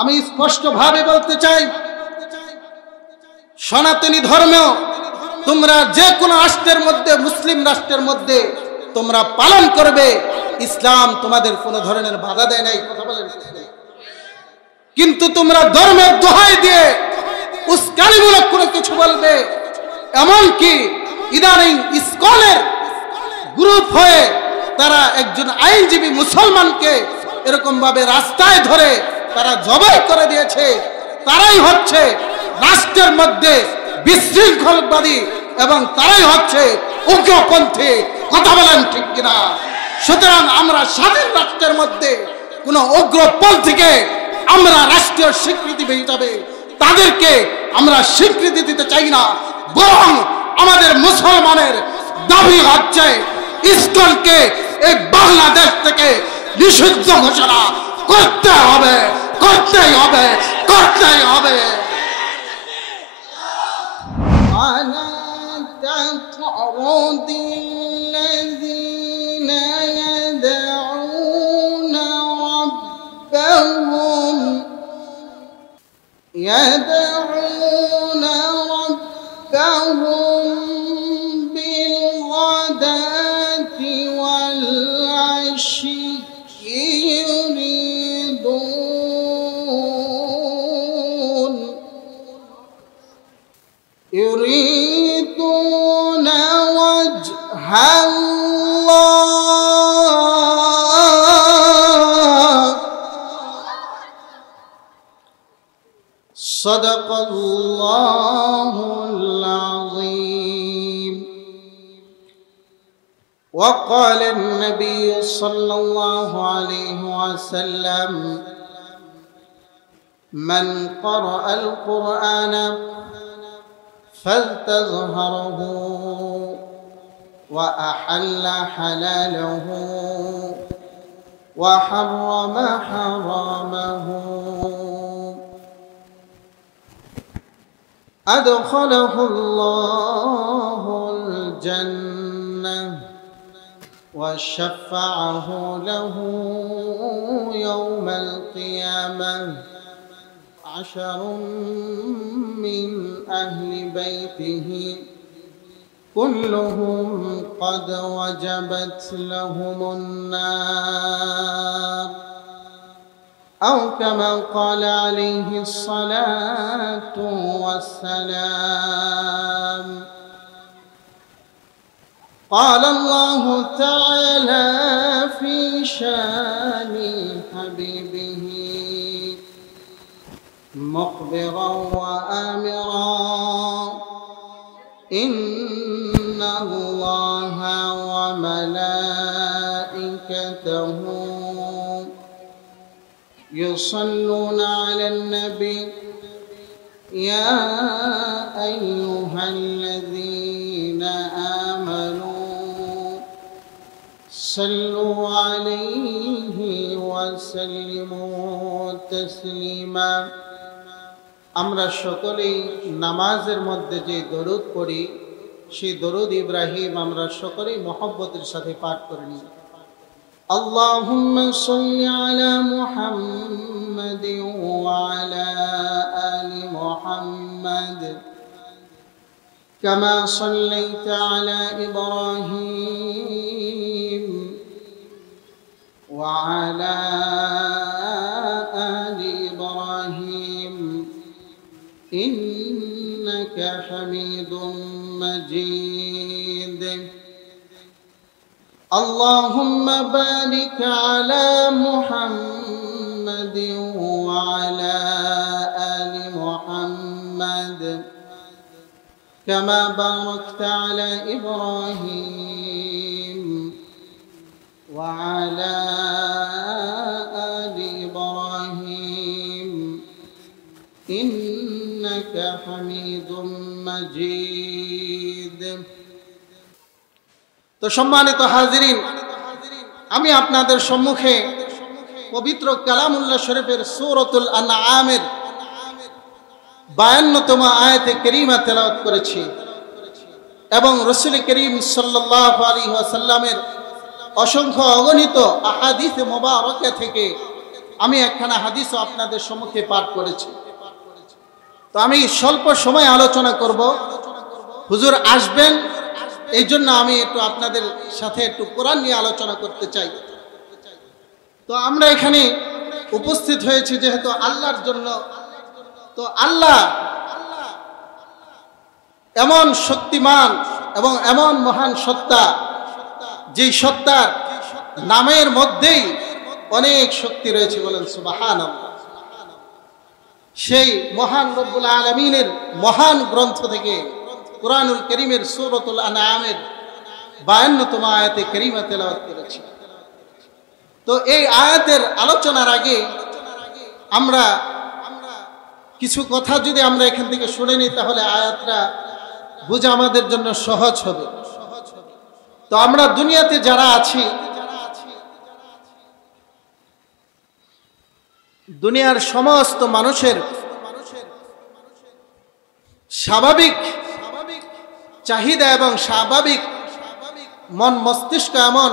আমি স্পষ্টভাবে বলতে চাই, সনাতনী ধর্ম তোমরা যে কোনো রাষ্ট্রের মধ্যে, মুসলিম রাষ্ট্রের মধ্যে তোমরা পালন করবে, ইসলাম তোমাদের কোনো ধরনের বাধা দেয় নাই। কথা বলেন। কিন্তু তোমরা ধর্মের দোহাই দিয়ে উস্কানিমূলক কোনো কিছু বলবে, এমনকি ইদানিং ইসকনের গ্রুপ হয়ে তারা একজন আইনজীবী মুসলমানকে এরকম ভাবে রাস্তায় ধরে তারা জবাই করে দিয়েছে। তারাই হচ্ছে রাষ্ট্রের মধ্যে বিশৃঙ্খলবাদী এবং তারাই হচ্ছে উগ্রপন্থী। কথা বলেন ঠিক কিনা? সুতরাং আমরা স্বাধীন রাষ্ট্রের মধ্যে কোন উগ্রপন্থীকে আমরা রাষ্ট্রীয় স্বীকৃতি হিসাবে তাদেরকে আমরা স্বীকৃতি দিতে চাই না, বরং আমাদের মুসলমানের দাবি হচ্ছে ইসকনকে এই বাংলাদেশ থেকে নিষিদ্ধ ঘোষণা করতে হবে, করতেই হবে, করতেই হবে। يدعون ربهم بالغداة والعشي يريدون وجه الله. صدق الله العظيم. وقال النبي صلى الله عليه وسلم: من قرأ القرآن فلتظهره وأحل حلاله وحرم حرامه أدخله الله الجنة وشفعه له يوم القيامة 10 من أهل بيته كلهم قد وجبت لهم النار، أو كما قال عليه الصلاة والسلام. قال الله تعالى في شان حبيبه مخبرا وآمرا: إن الله وملائكته يصلون على النبي يا أيها الذين آمنوا صلوا عليه وسلموا تسليما. আমরা সকলেই নামাজের মধ্যে যে দরুদ পড়ি, সেই দরুদ ইব্রাহিম আমরা সকলেই মহব্বতের সাথে পাঠ করে নিই। আল্লাহুম্মা সাল্লি আলা মুহাম্মাদ ওয়া আলা আলি মুহাম্মাদ কামা সাল্লাইতা আলা ইব্রাহিম ওয়া আলা إنك حميد مجيد. اللهم بارك على محمد وعلى آل محمد كما باركت على إبراهيم وعلى آل إبراهيم إنك حميد مجيد. তো সম্মানিত হাজিরিন, আমি আপনাদের সম্মুখে পবিত্র কালামুল্লাহ শরীফের সূরাতুল আনআমের 52তম আয়াতে কারীমা তেলাওয়াত করেছি এবং রাসূল করিম সাল্লাল্লাহু আলাইহি ওয়াসাল্লামের অসংখ্য অগণিত আহাদিস মোবারকা থেকে আমি একখানা হাদিসও আপনাদের সম্মুখে পাঠ করেছি। তো আমি স্বল্প সময় আলোচনা করব। হুজুর আসবেন, এই জন্য আমি একটু আপনাদের সাথে একটু কোরআন নিয়ে আলোচনা করতে চাই। তো আমরা এখানে উপস্থিত হয়েছি যেহেতু আল্লাহর জন্য। তো আল্লাহ এমন শক্তিমান এবং এমন মহান সত্তা, যেই সত্তার নামের মধ্যেই অনেক শক্তি রয়েছে, বলেন সুবহানাল্লাহ। সেই মহান রব্বুল আলামিনের মহান গ্রন্থ থেকে কুরআনুল কারীমের সূরাতুল আনআমের 52তম আয়াতে কারীমা তেলাওয়াত করেছি। তো এই আয়াতের আলোচনার আগে আমরা কিছু কথা যদি আমরা এখান থেকে শুনে নিই, তাহলে আয়াতটা বোঝা আমাদের জন্য সহজ হবে। তো আমরা দুনিয়াতে যারা আছি, দুনিয়ার সমস্ত মানুষের স্বাভাবিক চাহিদা এবং স্বাভাবিক মন মস্তিষ্ক এমন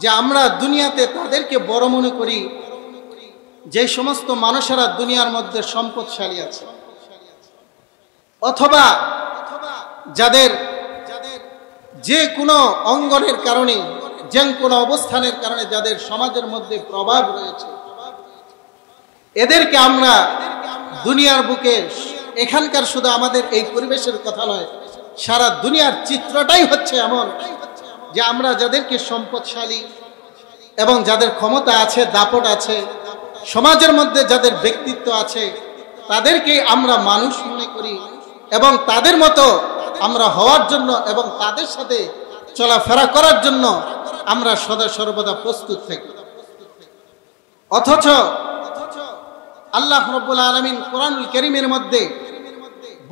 যে আমরা দুনিয়াতে তাদেরকে বড় মনে করি যে সমস্ত মানুষেরা দুনিয়ার মধ্যে সম্পদশালী আছে, অথবা যাদের যে কোনো অঙ্গনের কারণে, যে কোনো অবস্থানের কারণে যাদের সমাজের মধ্যে প্রভাব রয়েছে, এদেরকে আমরা দুনিয়ার বুকে, এখানকার শুধু আমাদের এই পরিবেশের কথা নয়, সারা দুনিয়ার চিত্রটাই হচ্ছে এমন যে আমরা যাদেরকে সম্পদশালী এবং যাদের ক্ষমতা আছে, দাপট আছে, সমাজের মধ্যে যাদের ব্যক্তিত্ব আছে, তাদেরকে আমরা মানুষ মনে করি এবং তাদের মতো আমরা হওয়ার জন্য এবং তাদের সাথে চলাফেরা করার জন্য আমরা সদা সর্বদা প্রস্তুত থাকি। অথচ আল্লাহ রাব্বুল আলামিন কুরআনুল কারীমের মধ্যে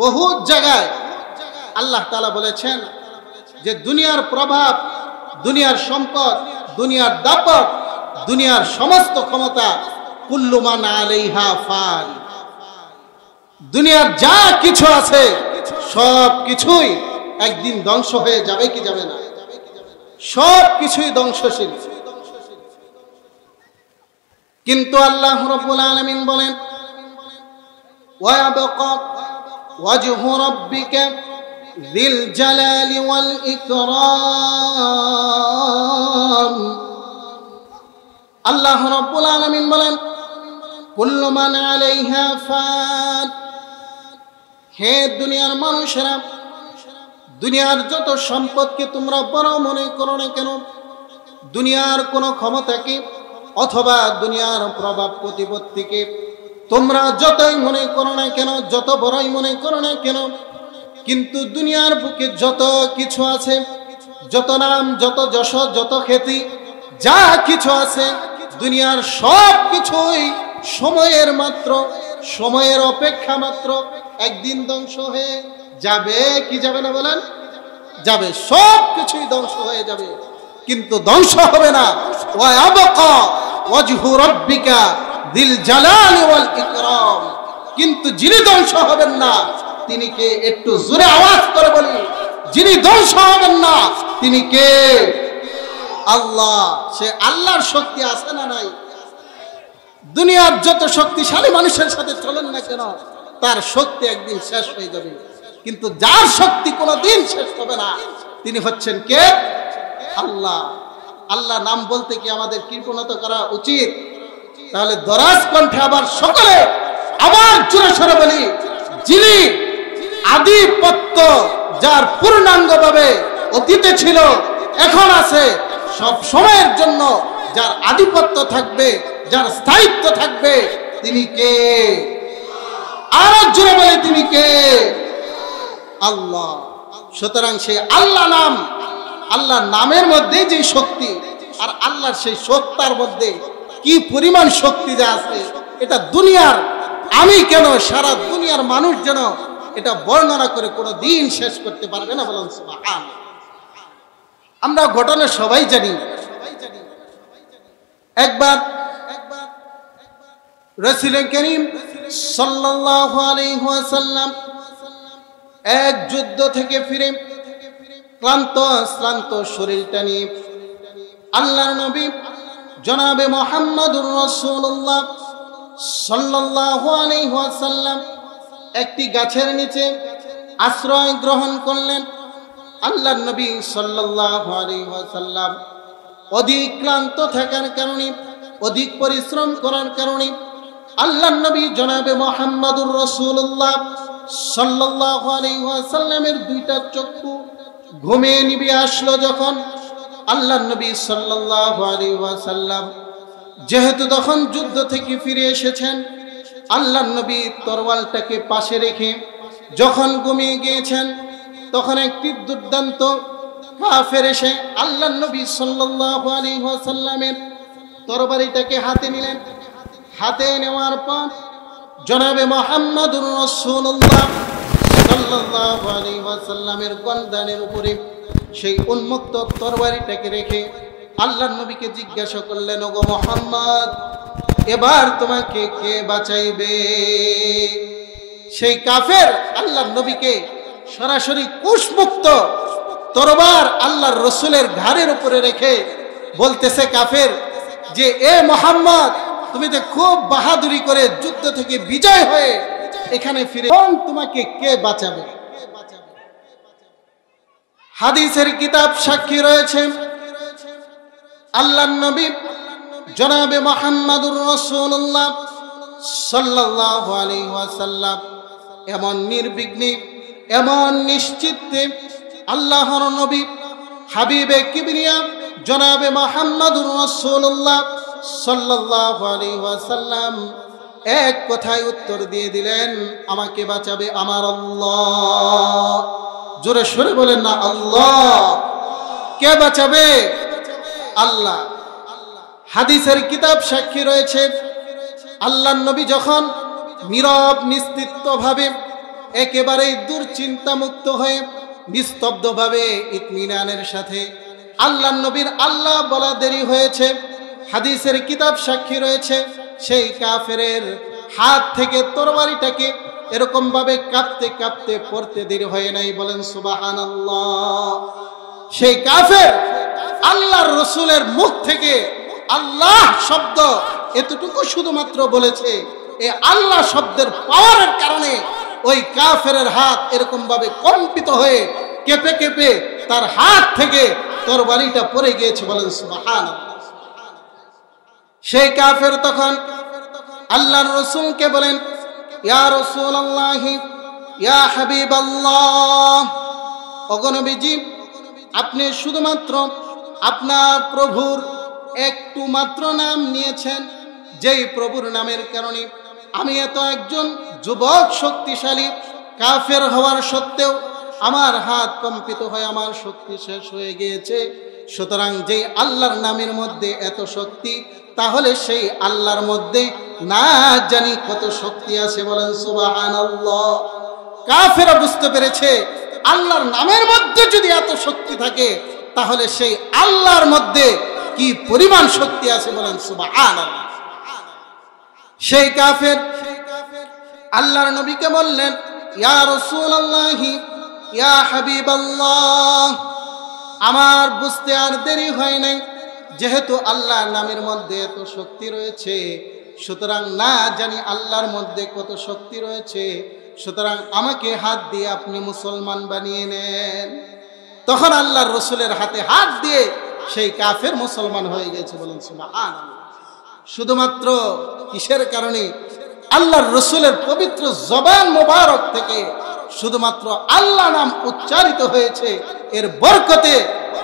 বহু জায়গায় আল্লাহ তাআলা বলেছেন যে দুনিয়ার প্রভাব, দুনিয়ার সম্পদ, দুনিয়ার দাপট, দুনিয়ার সমস্ত ক্ষমতা কুল্লু মান আলাইহা ফান, দুনিয়ার যা কিছু আছে সব কিছুই একদিন ধ্বংস হয়ে যাবে কি যাবে না? সব কিছুই ধ্বংসশীল। কিন্তু আল্লাহ রাব্বুল আলামিন বলেন ওয়া ইয়াবকা ওয়াজহু রাব্বিকা যিল জালালি ওয়াল ইকরাম। আল্লাহ রাব্বুল আলামিন বলেন কুল্লু মান আলাইহা ফান, হে দুনিয়ার মানুষেরা, দুনিয়ার যত সম্পদকে তোমরা বড় মনে করো না কেন, দুনিয়ার কোনো ক্ষমতাকে অথবা দুনিয়ার প্রভাব প্রতিপত্তিকে তোমরা যতই মনে করো না কেন, যত বড়ই মনে করো না কেন, কিন্তু দুনিয়ার বুকে যত কিছু আছে, যত নাম, যত যশ, যত খ্যাতি, যা কিছু আছে, দুনিয়ার সব কিছুই সময়ের মাত্র, সময়ের অপেক্ষা মাত্র, একদিন ধ্বংস হয়ে যাবে কি যাবে না বলেন? যাবে। সব কিছুই ধ্বংস হয়ে যাবে, কিন্তু ধ্বংস হবে না ওয়া ইয়াবকা ওয়াজহু রাব্বিকা যিল জালালি ওয়াল ইকরাম। কিন্তু যিনি ধ্বংস হবেন না তিনি কে? একটু জোরে আওয়াজ করে বলি, যিনি ধ্বংস হবেন না তিনি কে? আল্লাহ। সে আল্লাহর শক্তি আছে না নাই? দুনিয়ার যত শক্তিশালী মানুষের সাথে চলেন না কেন, তার শক্তি একদিন শেষ হয়ে যাবে, কিন্তু যার শক্তি কোনোদিন শেষ হবে না তিনি হচ্ছেন কে? আল্লাহ। আল্লাহ নাম বলতে কি আমাদের কৃপণতা করা উচিত? তাহলে দরাজ কণ্ঠে আবার সকলে আবার জোরে সরে বলি, যিনি আধিপত্য, যার পূর্ণাঙ্গভাবে অতীতে ছিল, এখন আছে, সব সময়ের জন্য যার আধিপত্য থাকবে, যার স্থায়িত্ব থাকবে, তিনি কে? আরো জোরে বলে তিনি কে? আল্লাহ। সুতরাং সেই আল্লাহ নাম, আল্লাহর নামের মধ্যে যে শক্তি আর আল্লাহর সেই সত্তার মধ্যে কি পরিমাণ শক্তি যা আছে, এটা দুনিয়ার আমি কেন, সারা দুনিয়ার মানুষ যেন এটা বর্ণনা করে কোনো দিন শেষ করতে পারবে না। বলুন সুবহান। আমরা ঘটনা সবাই জানি, একবার রাসূল করিম সাল্লাল্লাহু আলাইহি ওয়াসাল্লাম এক যুদ্ধ থেকে ফিরে ক্লান্ত শ্রান্ত শরীরটা নিয়ে আল্লাহর নবী জনাবে মুহাম্মদুর রাসূলুল্লাহ সাল্লাল্লাহু আলাইহি ওয়াসাল্লাম একটি গাছের নিচে আশ্রয় গ্রহণ করলেন। আল্লাহর নবী সাল্লাল্লাহু আলাইহি ওয়াসাল্লাম অধিক ক্লান্ত থাকার কারণে, অধিক পরিশ্রম করার কারণে আল্লাহর নবী জনাবে মুহাম্মদুর রাসূলুল্লাহ সাল্লাল্লাহু আলাইহি ওয়াসাল্লামের দুইটা চক্ষু ঘুমে নিবে আসলো। যখন আল্লাহর নবী সাল্লাল্লাহু আলাইহি ওয়াসাল্লাম যেহেতু তখন যুদ্ধ থেকে ফিরে এসেছেন, আল্লাহর নবী তরবারটাকে পাশে রেখে যখন ঘুমিয়ে গিয়েছেন, তখন একটি দুর্দান্ত কাফের এসে আল্লাহর নবী সাল্লাল্লাহু আলাইহি ওয়াসাল্লামের তরবারিটাকে হাতে নিলেন। হাতে নেওয়ার পর জনাবে মুহাম্মদুর রাসূলুল্লাহ সাল্লাল্লাহু আলাইহি ওয়াসাল্লামের গলদানের উপরে সেই উন্মুক্ত তরবারিটাকে রেখে আল্লাহর নবীকে জিজ্ঞাসা করলেন, ওগো মুহাম্মদ, এবার তোমাকে কে বাঁচাইবে? সেই কাফের আল্লাহর নবীকে সরাসরি কুশমুক্ত তরবার আল্লাহর রসুলের ঘাড়ের উপরে রেখে বলতেছে কাফের যে, এ মুহাম্মদ, তুমি তো খুব বাহাদুরি করে যুদ্ধ থেকে বিজয় হয়ে এখানে ফিরে, তোমাকে কে বাঁচাবে? হাদিসের কিতাব সাক্ষী রয়েছে, আল্লাহর নবী জনাবে মুহাম্মদুর রাসূলুল্লাহ সাল্লাল্লাহু আলাইহি ওয়াসাল্লাম এমন নির্বিঘ্নে, এমন নিশ্চিন্তে আল্লাহর নবী হাবিবে কিবরিয়া জনাবে মুহাম্মদুর রাসূলুল্লাহ সাল্লাল্লাহু আলাইহি ওয়াসাল্লাম এক কথায় উত্তর দিয়ে দিলেন, আমাকে বাঁচাবে আমার আল্লাহ। জোরে সরে বলেন না, আল্লাহ। কে বাঁচাবে? আল্লাহ। হাদিসের কিতাব সাক্ষী রয়েছে, আল্লাহর নবী যখন নীরব নিস্তব্ধভাবে একেবারেই দুশ্চিন্তা মুক্ত হয়ে নিস্তব্ধভাবে ইতমিনানের সাথে আল্লাহর নবীর আল্লাহ বলা দেরি হয়েছে, হাদিসের কিতাব সাক্ষী রয়েছে, সেই কাফেরের হাত থেকে তরবারিটাকে এরকম ভাবে কাঁপতে কাঁপতে পড়তে দেরি হয় নাই। বলেন সুবহানাল্লাহ। সেই কাফের আল্লাহর রসুলের মুখ থেকে আল্লাহ শব্দ এতটুকু শুধুমাত্র বলেছে, এই আল্লাহ শব্দের পাওয়ারের কারণে ওই কাফেরের হাত এরকম ভাবে কম্পিত হয়ে কেঁপে কেঁপে তার হাত থেকে তরবারিটা পড়ে গিয়েছে। বলেন সুবহানাল্লাহ। সেই কাফের তখন আল্লাহর রসুলকে বলেন, ইয়া রাসূলুল্লাহ, ইয়া হাবিবাল্লাহ, ওগো নবীজি, আপনি শুধুমাত্র আপনার প্রভুর একটু মাত্র নাম নিয়েছেন, যেই প্রভুর নামের কারণে আমি এত একজন যুবক শক্তিশালী কাফের হওয়ার সত্ত্বেও আমার হাত কম্পিত হয়ে আমার শক্তি শেষ হয়ে গিয়েছে। সুতরাং যেই আল্লাহর নামের মধ্যে এত শক্তি, তাহলে সেই আল্লাহর মধ্যে না জানি কত শক্তি আছে। বলেন সুবহানাল্লাহ। কাফেররা বুঝতে পেরেছে আল্লাহর নামের মধ্যে যদি এত শক্তি থাকে, তাহলে সেই আল্লাহর মধ্যে কি পরিমাণ শক্তি আছে। বলেন সুবহানাল্লাহ। সেই কাফের আল্লাহর নবীকে বললেন, ইয়া রাসূলুল্লাহ, ইয়া হাবিবাল্লাহ, আমার বুঝতে আর দেরি হয় নাই, যেহেতু আল্লাহর নামের মধ্যে এত শক্তি রয়েছে, সুতরাং না জানি আল্লাহর মধ্যে কত শক্তি রয়েছে, সুতরাং আমাকে হাত দিয়ে আপনি মুসলমান বানিয়ে নেন। তখন আল্লাহর রসুলের হাতে হাত দিয়ে সেই কাফের মুসলমান হয়ে গেছে। বলেন সুবহানাল্লাহ। শুধুমাত্র কিসের কারণে? আল্লাহর রসুলের পবিত্র জবান মোবারক থেকে শুধুমাত্র আল্লাহ নাম উচ্চারিত হয়েছে, এর বরকতে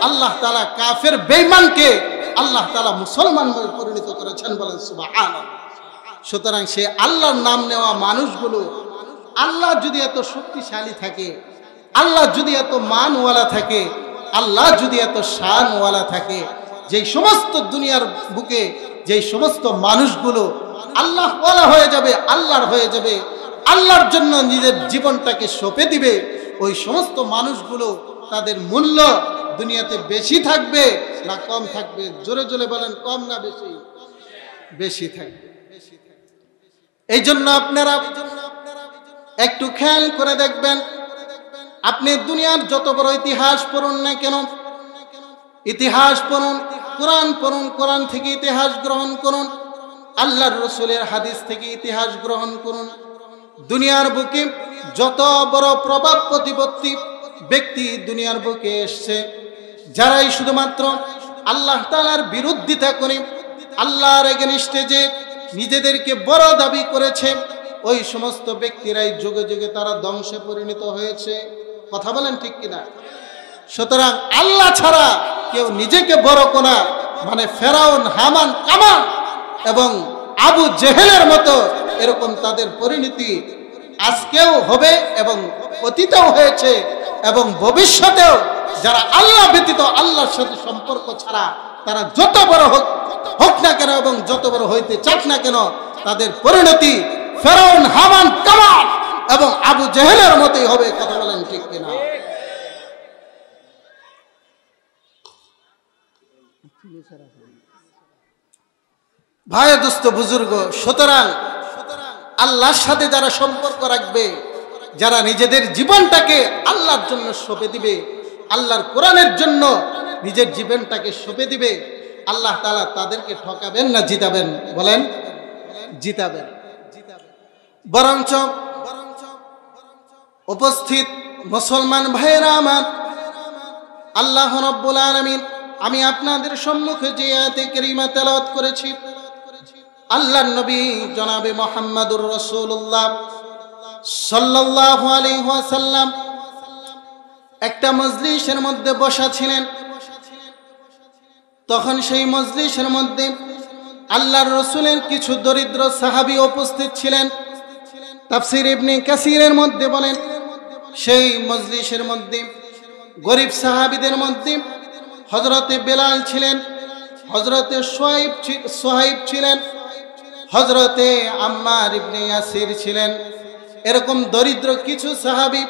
আল্লাহ তাআলা কাফের বেঈমানকে আল্লাহ তাআলা মুসলমান হয়ে পরিণত করেছেন। বলেন সুবহানাল্লাহ। সুতরাং সে আল্লাহর নাম নেওয়া মানুষগুলো, আল্লাহ যদি এত শক্তিশালী থাকে, আল্লাহ যদি এত মানওয়ালা থাকে, আল্লাহ যদি এত শানওয়ালা থাকে, যেই সমস্ত দুনিয়ার বুকে যেই সমস্ত মানুষগুলো আল্লাহ ওয়ালা হয়ে যাবে, আল্লাহর হয়ে যাবে, আল্লাহর জন্য নিজের জীবনটাকে সঁপে দিবে, ওই সমস্ত মানুষগুলো তাদের মূল্য দুনিয়াতে বেশি থাকবে না কম থাকবে? জোরে জোরে বলেন, কম না বেশি? বেশি থাকবে। এই জন্য আপনারা একটু খেয়াল করে দেখবেন, আপনি দুনিয়ার যত বড় ইতিহাস পড়ুন না কেন, ইতিহাস পড়ুন, কোরআন পড়ুন, কোরআন থেকে ইতিহাস গ্রহণ করুন, আল্লাহর রসুলের হাদিস থেকে ইতিহাস গ্রহণ করুন। দুনিয়ার বুকে যত বড় প্রভাব প্রতিপত্তি ব্যক্তি দুনিয়ার বুকে এসছে, যারাই শুধুমাত্র আল্লাহ তাআলার বিরোধিতা করে আল্লাহর এগেনস্টে যে নিজেদেরকে বড় দাবি করেছে, ওই সমস্ত ব্যক্তিরাই যুগে যুগে তারা ধ্বংসে পরিণত হয়েছে। কথা বলেন ঠিক কিনা? সুতরাং আল্লাহ ছাড়া কেউ নিজেকে বড় কোনা, মানে ফেরাউন, হামান, কামান এবং আবু জেহেলের মতো এরকম তাদের পরিণতি আজকেও হবে এবং অতীতেও হয়েছে এবং ভবিষ্যতেও যারা আল্লাহ ব্যতীত আল্লাহর সাথে সম্পর্ক ছাড়া তারা যত বড় হোক না কেন এবং যত বড় হইতে চাক না কেন, তাদের পরিণতি ফেরাউন, হামান, কামান এবং আবু জেহেলের মতোই হবে। কথা বলেন ঠিক কিনা? ভাই দোস্ত বুজুর্গ, সুতরাং আল্লাহর সাথে যারা সম্পর্ক রাখবে, যারা নিজেদের জীবনটাকে আল্লাহর জন্য সঁপে দিবে, আল্লাহর কোরআনের জন্য নিজের জীবনটাকে সঁপে দিবে, আল্লাহ তাআলা তাদেরকে ঠকাবেন না জিতাবেন? বলেন, জিতাবেন। বরঞ্চ উপস্থিত মুসলমান ভাইয়েরা আমার, আল্লাহ রাব্বুল আলামিন আমি আপনাদের সম্মুখে যে আয়াতে কারিমা তেলাওয়াত করেছি, আল্লাহর নবী জনাবে মুহাম্মদুর রাসূলুল্লাহ সাল্লাল্লাহু আলাইহি ওয়াসাল্লাম একটা মজলিসের মধ্যে বসা ছিলেন। তখন সেই মজলিসের মধ্যে আল্লাহর রাসূলের কিছু দরিদ্র সাহাবী উপস্থিত ছিলেন। তাফসীর ইবনে কাসিরের মধ্যে বলেন, সেই মজলিসের মধ্যে গরিব সাহাবীদের মধ্যে হযরতে বেলাল ছিলেন, হযরতে সোহাইব ছিলেন, হযরতে আম্মার ইবনে ইয়াসির ছিলেন। এরকম দরিদ্র কিছু সাহাবী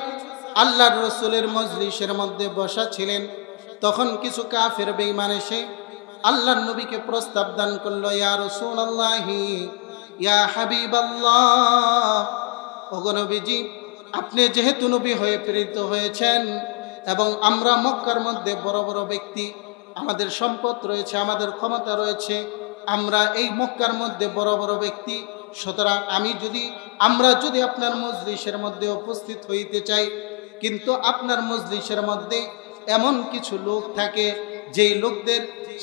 আল্লাহর রাসূলের মজলিসের মধ্যে বসা ছিলেন। তখন কিছু কাফের বেঈমান এসে আল্লাহর নবীকে প্রস্তাব দান করলো, ইয়া রাসূলুল্লাহি, ইয়া হাবিবাল্লাহ, ওগো নবীজি, আপনি যেহেতু নবী হয়ে প্রেরিত হয়েছেন এবং আমরা মক্কার মধ্যে বড় বড় ব্যক্তি, আমাদের সম্পদ রয়েছে, আমাদের ক্ষমতা রয়েছে, আমরা এই মক্কার মধ্যে বড় বড় ব্যক্তি, সুতরাং আমরা যদি আপনার মজলিসের মধ্যে উপস্থিত হইতে চাই, কিন্তু আপনার মজলিসের মধ্যে এমন কিছু লোক থাকে যেই লোকদের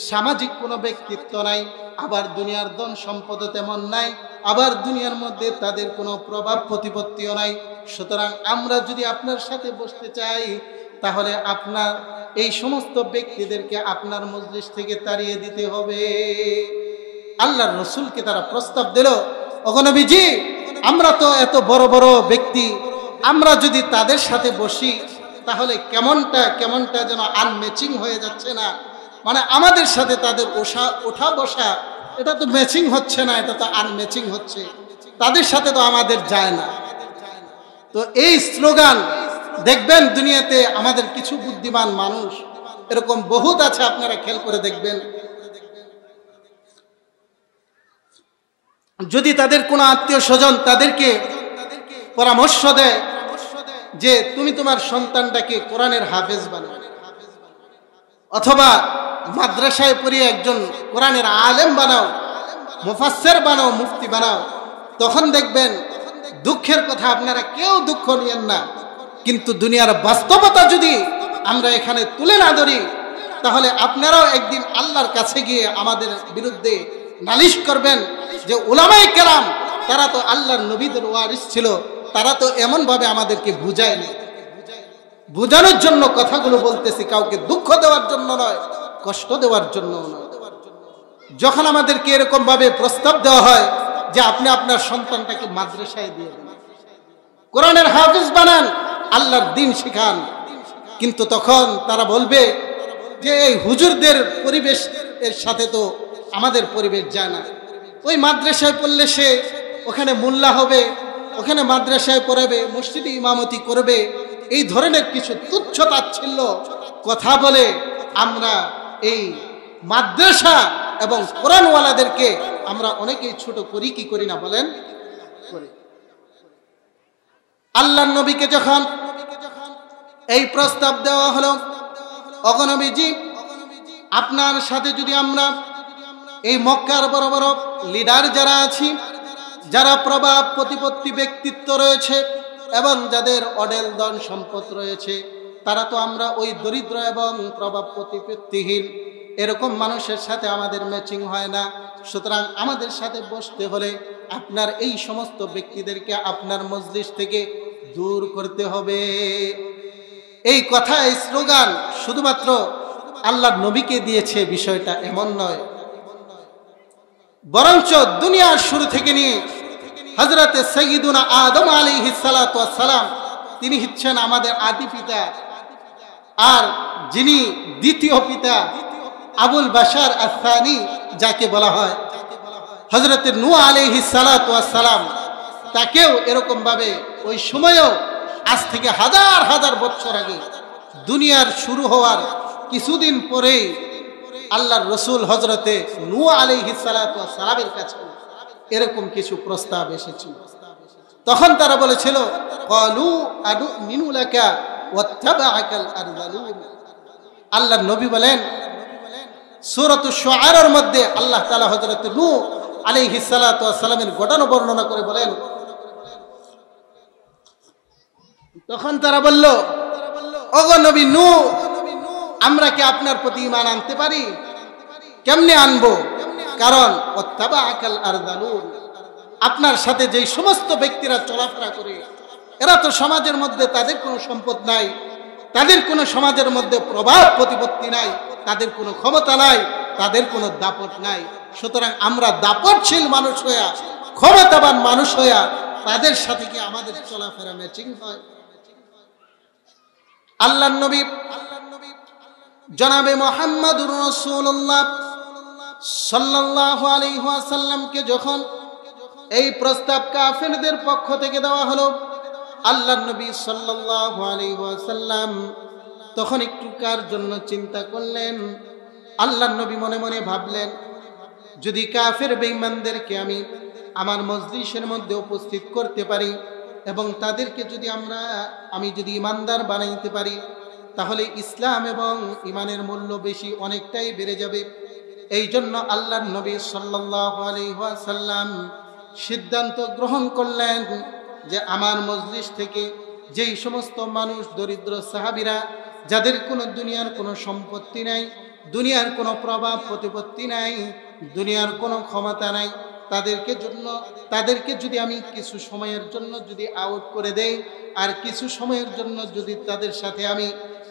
সামাজিক কোনো ব্যক্তিত্ব নাই, আবার দুনিয়ার ধন সম্পদও তেমন নাই, আবার দুনিয়ার মধ্যে তাদের কোনো প্রভাব প্রতিপত্তিও নাই, সুতরাং আমরা যদি আপনার সাথে বসতে চাই তাহলে আপনার এই সমস্ত ব্যক্তিদেরকে আপনার মজলিস থেকে তাড়িয়ে দিতে হবে। আল্লাহর রাসূলকে তারা প্রস্তাব দিল, ওগো নবীজি, আমরা তো এত বড় বড় ব্যক্তি, আমরা যদি তাদের সাথে বসি তাহলে কেমনটা যেন আনম্যাচিং হয়ে যাচ্ছে না, মানে আমাদের সাথে তাদের ওঠা বসা এটা তো ম্যাচিং হচ্ছে না, এটা তো আনম্যাচিং হচ্ছে, তাদের সাথে তো আমাদের যায় না। তো এই স্লোগান দেখবেন দুনিয়াতে আমাদের কিছু বুদ্ধিমান মানুষ এরকম বহুত আছে, আপনারা খেয়াল করে দেখবেন। যদি তাদের কোনো আত্মীয় স্বজন তাদেরকে পরামর্শ দেয় যে তুমি তোমার সন্তানটাকে কোরআনের হাফেজ বানাও, অথবা মাদ্রাসায় পড়িয়ে একজন কোরআনের আলেম বানাও, মুফাসসির বানাও, মুফতি বানাও, তখন দেখবেন দুঃখের কথা, আপনারা কেউ দুঃখ নিয়েন না, কিন্তু দুনিয়ার বাস্তবতা যদি আমরা এখানে তুলে না ধরি তাহলে আপনারাও একদিন আল্লাহর কাছে গিয়ে আমাদের বিরুদ্ধে নালিশ করবেন যে উলামায়ে কেরাম তারা তো আল্লাহর নবীদের ওয়ারিস ছিল, তারা তো এমনভাবে আমাদেরকে বুঝায়নি। বুঝানোর জন্য কথাগুলো বলতেছি, কাউকে দুঃখ দেওয়ার জন্য নয়, কষ্ট দেওয়ার জন্য নয়। যখন আমাদেরকে এরকম ভাবে প্রস্তাব দেওয়া হয় যে আপনি আপনার সন্তানটাকে মাদ্রাসায় দিয়ে দেন, কোরআনের হাফেজ বানান, আল্লাহর দ্বীন শিখান, কিন্তু তখন তারা বলবে যে এই হুজুরদের পরিবেশ এর সাথে তো আমাদের পরিবেশ যায় না। ওই মাদ্রাসায় পড়লে সে ওখানে মোল্লা হবে, ওখানে মাদ্রাসায় পড়াবে, মসজিদে ইমামতি করবে, এই ধরনের কিছু তুচ্ছ তাচ্ছিল্য কথা বলে আমরা এই মাদ্রাসা এবং কোরআনওয়ালাদেরকে আমরা অনেকেই ছোট করি, কি করি না বলেন? করি। আল্লাহর নবীকে যখন এই প্রস্তাব দেওয়া হলো, ওগো নবীজি, আপনার সাথে যদি আমরা এই মক্কার বড় বড় লিডার যারা আছি, যারা প্রভাব প্রতিপত্তি ব্যক্তিত্ব রয়েছে এবং যাদের অডেল ধন সম্পদ রয়েছে, তারা তো আমরা ওই দরিদ্র এবং প্রভাব প্রতিপত্তিহীন এরকম মানুষের সাথে আমাদের ম্যাচিং হয় না। সুতরাং আমাদের সাথে বসতে হলে আপনার এই সমস্ত ব্যক্তিদেরকে আপনার মজলিস থেকে দূর করতে হবে। এই কথা, এই স্লোগান শুধুমাত্র আল্লাহর নবীকে দিয়েছে বিষয়টা এমন নয়, বরঞ্চ দুনিয়ার শুরু থেকে নিয়ে হযরতে সাইয়্যিদুনা আদম আলাইহিস সালাতু ওয়াস সালাম, তিনি হচ্ছেন আমাদের আদি পিতা, আর যিনি দ্বিতীয় পিতা আবুল বাশার আস-সানি যাকে বলা হয়, হযরতে নূহ আলাইহিস সালাতু ওয়াস সালাম, তাকেও এরকম ভাবে ওই সময়ও আজ থেকে হাজার হাজার বছর আগে দুনিয়ার শুরু হওয়ার কিছুদিন পরেই আল্লাহর রসুল হযরতে নূহ আলাইহিস সালাতু ওয়াস সালামের কাছে এরকম কিছু প্রস্তাব এসেছিল। তখন তারা বলেছিল, ক্বালু আনুমিনু লাকা ওয়াত্তাবাআকাল আরযালুন। আল্লাহর নবী বলেন, সূরাতুশ শুআরার মধ্যে আল্লাহ তাআলা হযরতে নূহ আলাইহিস সালাতু ওয়াস সালামের ঘটনা বর্ণনা করে বলেন, তখন তারা বলল, ওগো নবী নূহ, আমরা কি আপনার প্রতি ঈমান আনতে পারি? কেমনে আনবো? কারণ ওয়াত্তাবাআকাল আরযালুন, আপনার সাথে যেই সমস্ত ব্যক্তিরা চলাফেরা করে, এরা তো সমাজের মধ্যে তাদের কোনো সম্পদ নাই, তাদের কোনো সমাজের মধ্যে প্রভাব প্রতিপত্তি নাই, তাদের কোনো ক্ষমতা নাই, তাদের কোনো দাপট নাই। সুতরাং আমরা দাপটশীল মানুষ হইয়া, ক্ষমতাবান মানুষ হইয়া তাদের সাথে কি আমাদের চলাফেরা ম্যাচিং হয়? আল্লাহর নবী জনাবে মুহাম্মদুর রাসূলুল্লাহ সাল্লাল্লাহু আলাইহি ওয়াসাল্লামকে যখন এই প্রস্তাব কাফেরদের পক্ষ থেকে দেওয়া হলো, আল্লাহর নবী সাল্লাল্লাহু আলাইহি ওয়াসাল্লাম তখন একটু কার জন্য চিন্তা করলেন। আল্লাহর নবী মনে মনে ভাবলেন, যদি কাফের বেঈমানদেরকে আমার মজলিসের মধ্যে উপস্থিত করতে পারি এবং তাদেরকে যদি আমি যদি ইমানদার বানাইতে পারি, তাহলে ইসলাম এবং ইমানের মূল্য বেশি অনেকটাই বেড়ে যাবে। এই জন্য আল্লাহর নবী সাল্লাল্লাহু আলাইহি ওয়াসাল্লাম সিদ্ধান্ত গ্রহণ করলেন যে আমার মজলিস থেকে যেই সমস্ত মানুষ দরিদ্র সাহাবীরা, যাদের কোনো দুনিয়ার কোনো সম্পত্তি নাই, দুনিয়ার কোনো প্রভাব প্রতিপত্তি নাই, দুনিয়ার কোনো ক্ষমতা নাই, তাদেরকে যদি আমি কিছু সময়ের জন্য যদি আউট করে দেই, আর কিছু সময়ের জন্য যদি তাদের সাথে আমি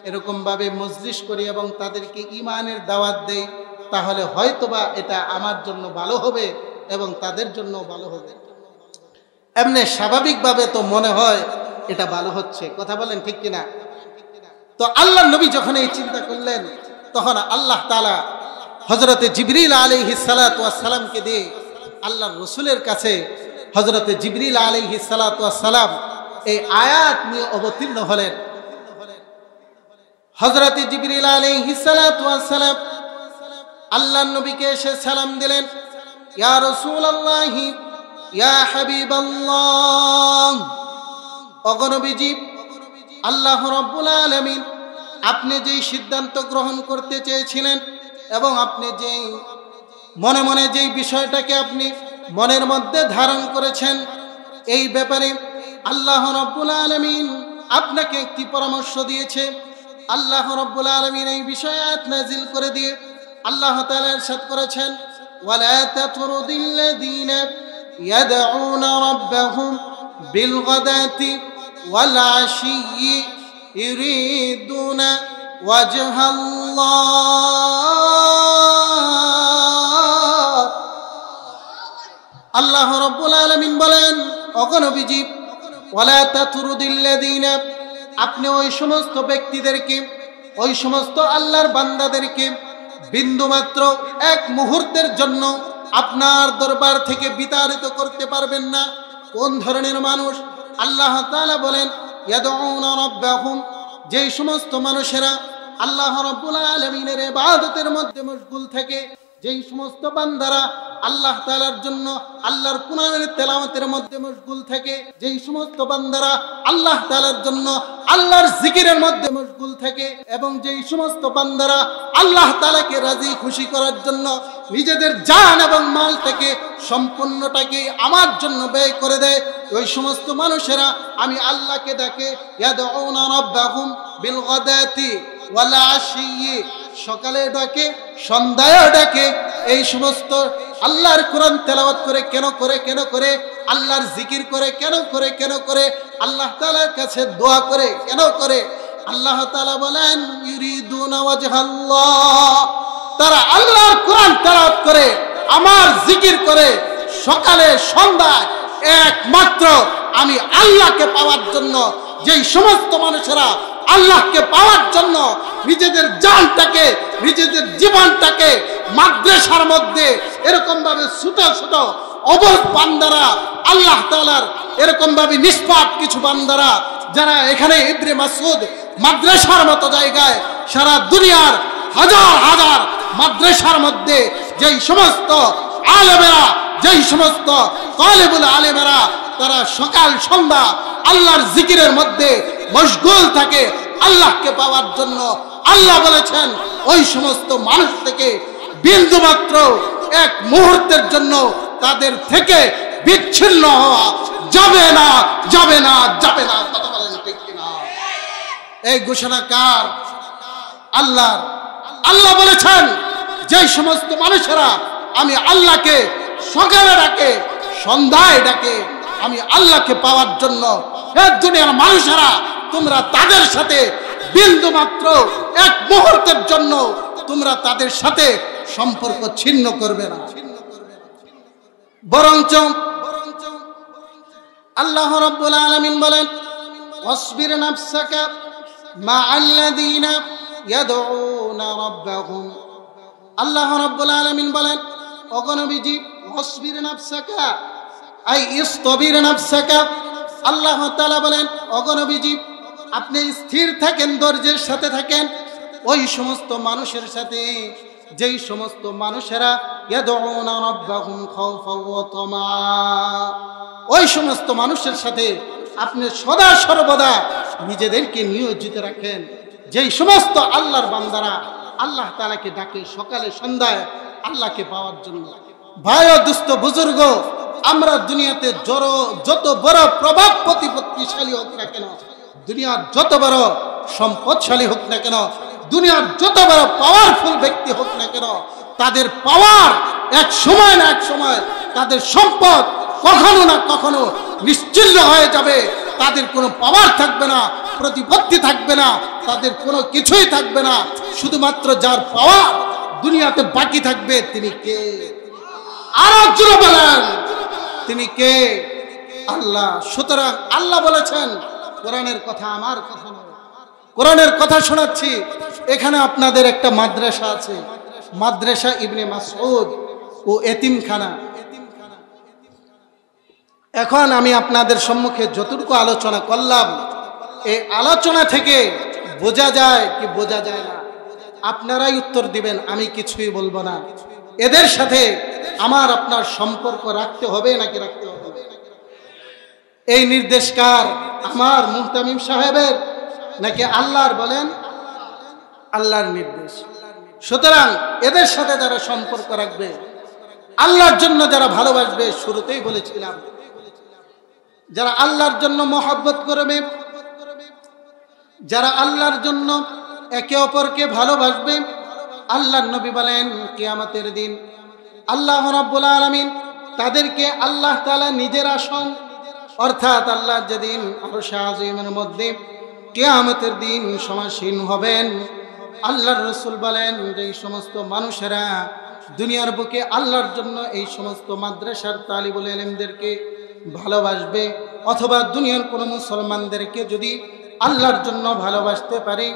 এরকমভাবে মজলিস করি এবং তাদেরকে ঈমানের দাওয়াত দেই, তাহলে হয়তোবা এটা আমার জন্য ভালো হবে এবং তাদের জন্য ভালো হবে। এমনি স্বাভাবিকভাবে তো মনে হয় এটা ভালো হচ্ছে, কথা বলেন ঠিক কিনা? তো আল্লাহর নবী যখন এই চিন্তা করলেন, তখন আল্লাহ তাআলা হযরতে জিবরিল আলাইহিস সালাতু ওয়াস সালামকে দিয়ে আল্লাহর রাসূলের কাছে হযরতে জিবরিল আলাইহিস সালাতু ওয়াস সালাম এই আয়াত নিয়ে অবতীর্ণ হলেন। হযরতে জিবরিল আলাইহিস সালাতু ওয়াস সালাম আল্লাহর নবীকে এসে সালাম দিলেন, ইয়া রাসূলুল্লাহ, ইয়া হাবিবাল্লাহ, ওগো নবীজি, আল্লাহ রাব্বুল আলামিন আপনি যেই সিদ্ধান্ত গ্রহণ করতে চেয়েছিলেন এবং আপনি যেই মনে মনে যেই বিষয়টাকে আপনি মনের মধ্যে ধারণ করেছেন, এই ব্যাপারে আল্লাহ রাব্বুল আলামিন আপনাকে একটি পরামর্শ দিয়েছে। আল্লাহ রাব্বুল আলামিন এই বিষয়ে আয়াত নাযিল করে দিয়ে আল্লাহ তাআলা ইরশাদ করেছেন, ওয়ালা তাতরুদিল্লাযীনা ইয়াদউনা রাব্বাহুম বিলগাদাতি ওয়াল আশিয়্যি ইউরিদুনা ওয়াজহাল্লাহ। আল্লাহ রাব্বুল আলামিন বলেন, ওগো নবীজি, ওয়ালা তাতরুদিল্লাযীনা, আপনি ওই সমস্ত ব্যক্তিদেরকে, ওই সমস্ত আল্লাহর বান্দাদেরকে বিন্দুমাত্র এক মুহূর্তের জন্য আপনার দরবার থেকে বিতাড়িত করতে পারবেন না। কোন ধরনের মানুষ? আল্লাহ তাআলা বলেন, ইয়াদউনা রাব্বাহুম, যেই সমস্ত মানুষেরা আল্লাহ রাব্বুল আলামিনের ইবাদতের মধ্যে মশগুল থাকে, যেই সমস্ত বান্দারা আল্লাহ তাআলার জন্য আল্লাহর কোরআনের তেলাওয়াতের মধ্যে মশগুল থাকে, যেই সমস্ত বান্দারা আল্লাহ তাআলার জন্য আল্লাহর জিকিরের মধ্যে মশগুল থাকে, এবং যেই সমস্ত বান্দারা আল্লাহ তাআলাকে রাজি খুশি করার জন্য নিজেদের জান এবং মাল থেকে সম্পূর্ণটাকে আমার জন্য ব্যয় করে দেয়, ওই সমস্ত মানুষেরা আমি আল্লাহকে ডাকে ইয়াদউনা রাব্বাহুম বিল গাদাতি ওয়াল আশিয়্যি, সকালে ডাকে সন্ধ্যায় ডাকে। এই সমস্ত আল্লাহর কোরআন তেলাওয়াত করে কেন করে আল্লাহর জিকির করে কেন করে আল্লাহ তাআলার কাছে দোয়া করে কেন করে? আল্লাহ তাআলা বলেন ইউরিদুনা ওয়াজহাল্লাহ, তারা আল্লাহর কোরআন তেলাওয়াত করে আমার জিকির করে সকালে সন্ধ্যায় একমাত্র আমি আল্লাহকে পাওয়ার জন্য। যেই সমস্ত মানুষেরা আল্লাহকে পাওয়ার জন্য নিজেদের জানটাকে নিজেদের জীবনটাকে মাদ্রাসার মধ্যে এরকম ভাবে ছোট ছোট অবধ বান্দারা আল্লাহ তাআলার এরকম ভাবে নিষ্পাপ কিছু বান্দারা যারা এখানে ইবনে মাসউদ মাদ্রাসার মতো জায়গায় সারা দুনিয়ার হাজার হাজার মাদ্রাসার মধ্যে যেই সমস্ত আলেমেরা যেই সমস্ত তালিবুল আলেমেরা তারা সকাল সন্ধ্যা আল্লাহর জিকিরের মধ্যে মশগুল থাকে আল্লাহকে পাওয়ার জন্য, আল্লাহ বলেছেন ওই সমস্ত মানুষ থেকে বিন্দুমাত্র এক মুহূর্তের জন্য তাদের থেকে বিচ্ছিন্ন হওয়া যাবে না। কথা বলেন ঠিক কিনা? এই ঘোষণা কার? আল্লাহর। আল্লাহ বলেছেন যেই সমস্ত মানুষেরা আমি আল্লাহকে সকালে ডাকে সন্ধ্যায় ডাকে আমি আল্লাহকে পাওয়ার জন্য, এই দুনিয়ার মানুষেরা তোমরা তাদের সাথে বিন্দু মাত্র এক মুহূর্তের জন্য তোমরা তাদের সাথে সম্পর্ক ছিন্ন করবে না। বরঞ্চ আল্লাহ রাব্বুল আলামিন বলেন ওয়াসবির নাফসাকা মা'আল্লাযীনা ইয়াদউনা রাব্বাহুম। আল্লাহ রাব্বুল আলামিন বলেন ওগো নবীজি ওয়াসবির নাফসাকা আই ইসতাবির নাফসাকা। আল্লাহ তাআলা বলেন ওগো নবীজি আপনি স্থির থাকেন, ধৈর্যের সাথে থাকেন ওই সমস্ত মানুষের সাথে যেই সমস্ত মানুষেরা ইয়াদউনা রাব্বাহুম খাওফাও ওয়া তামা, ওই সমস্ত মানুষের সাথে আপনি সদা সর্বদা নিজেদেরকে নিয়োজিত রাখেন। যেই সমস্ত আল্লাহর বান্দারা আল্লাহ তাআলাকে ডাকে সকালে সন্ধ্যায় আল্লাহকে পাওয়ার জন্য। ভাই ও দুস্থ বুজুর্গ, আমরা দুনিয়াতে যত বড় প্রভাব প্রতিপত্তিশালী হোক না কেন, দুনিয়ার যত বড় সম্পদশালী হোক না কেন, দুনিয়ার যত বড় পাওয়ারফুল ব্যক্তি হোক না কেন, তাদের পাওয়ার এক সময় না এক সময় তাদের সম্পদ কখনো না কখনো নিশ্চিহ্ন হয়ে যাবে। তাদের কোনো পাওয়ার থাকবে না, প্রতিপত্তি থাকবে না, তাদের কোনো কিছুই থাকবে না। শুধুমাত্র যার পাওয়ার দুনিয়াতে বাকি থাকবে তিনি কে? আরো জোরে বলেন তিনি কে? আল্লাহ। সুতরাং আল্লাহ বলেছেন কোরআনের কথা আমার কথা নয়, কোরআনের কথা শোনাচ্ছি। এখানে আপনাদের একটা মাদ্রাসা আছে, মাদ্রাসা ইবনে মাসউদ ও এতিমখানা। এখন আমি আপনাদের সম্মুখে যতটুকু আলোচনা করলাম এই আলোচনা থেকে বোঝা যায় কি বোঝা যায় না আপনারাই উত্তর দিবেন, আমি কিছুই বলবো না। এদের সাথে আমার আপনার সম্পর্ক রাখতে হবে নাকি রাখতে হবে? এই নির্দেশ কার? আমার মুহতামিম সাহেবের নাকি আল্লাহর? বলেন আল্লাহর নির্দেশ। সুতরাং এদের সাথে যারা সম্পর্ক রাখবে, আল্লাহর জন্য যারা ভালোবাসবে, শুরুতেই বলেছিলাম যারা আল্লাহর জন্য মহব্বত করবে, যারা আল্লাহর জন্য একে অপরকে ভালোবাসবে, আল্লাহর নবী বলেন কিয়ামতের দিন আল্লাহ রাব্বুল আলামিন তাদেরকে আল্লাহ তাআলা নিজের আসন অর্থাৎ আল্লাহ যেদিন আরশে আজিমের মধ্যে কিয়ামতের দিন সমাসীন হবেন, আল্লাহর রাসূল বলেন যে সমস্ত মানুষেরা দুনিয়ার বুকে আল্লাহর জন্য এই সমস্ত মাদ্রাসার তালিবুল ইলমদেরকে ভালোবাসবে অথবা দুনিয়ার কোনো মুসলমানদেরকে যদি আল্লাহর জন্য ভালোবাসতে পারে,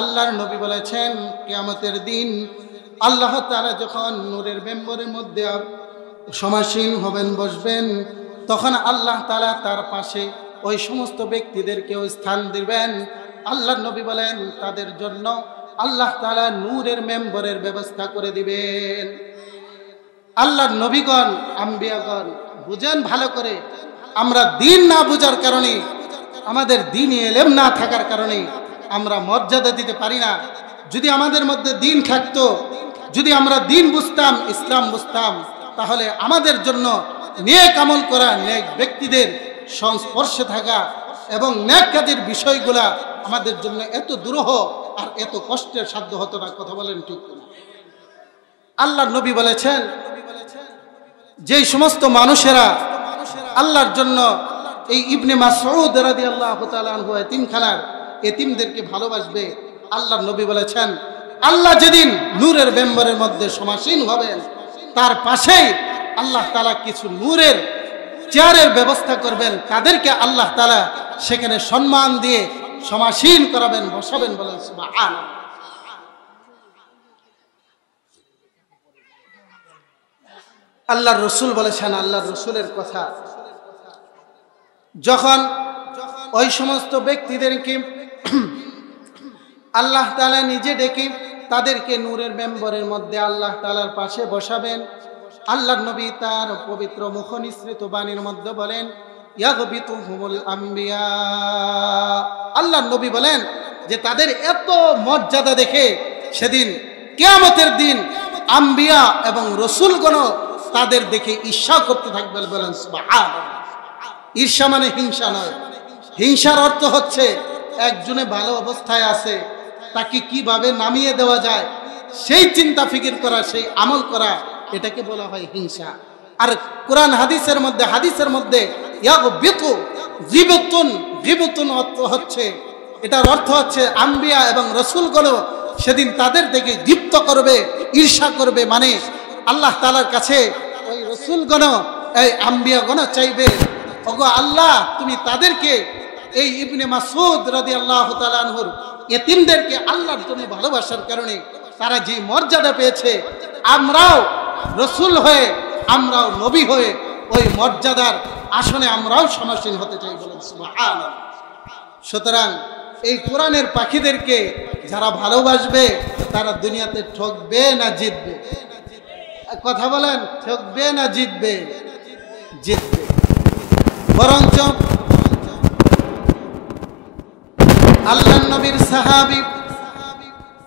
আল্লাহর নবী বলেছেন কিয়ামতের দিন আল্লাহ তাআলা যখন নূরের মেম্বরের মধ্যে সমাসীন হবেন, বসবেন, তখন আল্লাহ তাআলা তার পাশে ওই সমস্ত ব্যক্তিদেরকেও স্থান দিবেন। আল্লাহর নবী বলেন তাদের জন্য আল্লাহ তাআলা নূরের মেম্বরের ব্যবস্থা করে দিবেন। আল্লাহর নবীগণ, আম্বিয়াগণ, বুঝেন ভালো করে, আমরা দিন না বুঝার কারণে, আমাদের দ্বীনি ইলম না থাকার কারণে আমরা মর্যাদা দিতে পারি না। যদি আমাদের মধ্যে দিন থাকতো, যদি আমরা দিন বুঝতাম, ইসলাম বুঝতাম, তাহলে আমাদের জন্য নেক আমল করা, নেক ব্যক্তিদের সংস্পর্শে থাকা এবং নেক কাজের বিষয়গুলা আমাদের জন্য এত দুরূহ আর এত কষ্টের সাধ্য হতো না। কথা বলেন ঠিক না? আল্লাহর নবী বলেছেন, যেই সমস্ত মানুষেরা আল্লাহর জন্য, এই ইবনে মাসউদ রাদিয়াল্লাহু তাআলা আনহু এতিমখানার এতিমদেরকে ভালোবাসবে, আল্লাহর নবী বলেছেন, আল্লাহ যেদিন নূরের মেম্বরের মধ্যে সমাসীন হবেন, তার পাশেই আল্লাহ তাআলা কিছু নূরের চেয়ারের ব্যবস্থা করবেন, তাদেরকে আল্লাহ তাআলা সেখানে সম্মান দিয়ে সমাসীন করাবেন, বসাবেন। বলেন সুবহানাল্লাহ। আল্লাহর রসুল বলেছেন, আল্লাহর রসুলের কথা, যখন ওই সমস্ত ব্যক্তিদেরকে আল্লাহ তাআলা নিজে ডেকে তাদেরকে নূরের মেম্বরের মধ্যে আল্লাহ তাআলার পাশে বসাবেন, আল্লাহর নবী তার পবিত্র মুখ নিঃসৃত বাণীর মধ্যে বলেন, ইয়াগবিতুহুমুল আম্বিয়া। আল্লাহর নবী বলেন যে তাদের এত মর্যাদা দেখে সেদিন কিয়ামতের দিন আম্বিয়া এবং রসুলগণ তাদের দেখে ঈর্ষা করতে থাকবে। বলেন সুবহানাল্লাহ। ঈর্ষা মানে হিংসা নয়। হিংসার অর্থ হচ্ছে একজনে ভালো অবস্থায় আছে, তাকে কিভাবে নামিয়ে দেওয়া যায় সেই চিন্তা ফিকির করা, সেই আমল করা, এটাকে বলা হয় হিংসা। আর কোরআন হাদিসের মধ্যে ইয়াগবিতু গীবতুন, গীবতুন অর্থ হচ্ছে, এটার অর্থ হচ্ছে আম্বিয়া এবং রসুলগণ সেদিন তাদের দেখে দীপ্ত করবে, ঈর্ষা করবে। মানে আল্লাহ তাআলার কাছে ওই রসুলগণ, এই আম্বিয়াগণ চাইবে, ওগো আল্লাহ, তুমি তাদেরকে, এই ইবনে মাসউদ রাদিয়াল্লাহু তাআলা আনহুর এতিমদেরকে আল্লাহর জন্য ভালোবাসার কারণে তারা যে মর্যাদা পেয়েছে, আমরাও রসুল হয়ে, আমরাও নবী হয়ে ওই মর্যাদার আসনে আমরাও সমাসীন হতে চাই। বলেন সুবহানাল্লাহ। সুতরাং এই কোরআনের পাখিদেরকে যারা ভালোবাসবে তারা দুনিয়াতে ঠকবে না জিতবে? কথা বলেন, ঠকবে না জিতবে? জিতবে। বরঞ্চ আল্লাহ নবীর সাহাবী,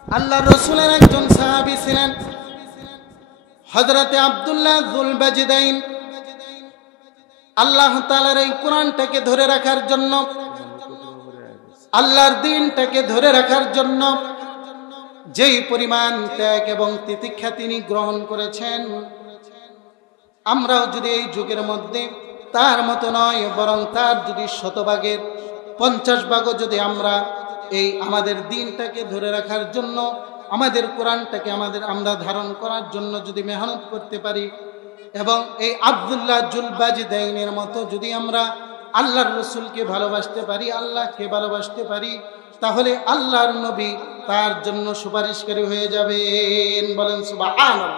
আল্লাহ রসুলের একজন সাহাবী ছিলেন হযরতে আব্দুল্লাহ যুল বাজিদাইন। আল্লাহ তাআলার এই কোরআনটাকে ধরে রাখার জন্য, আল্লাহর দ্বীনটাকে ধরে রাখার জন্য যেই পরিমাণ ত্যাগ এবং তিতিক্ষা তিনি গ্রহণ করেছেন, আমরাও যদি এই যুগের মধ্যে তার মতো নয়, বরং তার যদি 100 ভাগের 50 ভাগও যদি আমরা এই আমাদের দ্বীনটাকে ধরে রাখার জন্য, আমাদের কোরআনটাকে আমরা ধারণ করার জন্য যদি মেহনত করতে পারি, এবং এই আব্দুল্লাহ যুল বাজিদাইনের মতো যদি আমরা আল্লাহর রসুলকে ভালোবাসতে পারি, আল্লাহকে ভালোবাসতে পারি, তাহলে আল্লাহর নবী তার জন্য সুপারিশকারী হয়ে যাবেন। বলেন সুবহানাল্লাহ।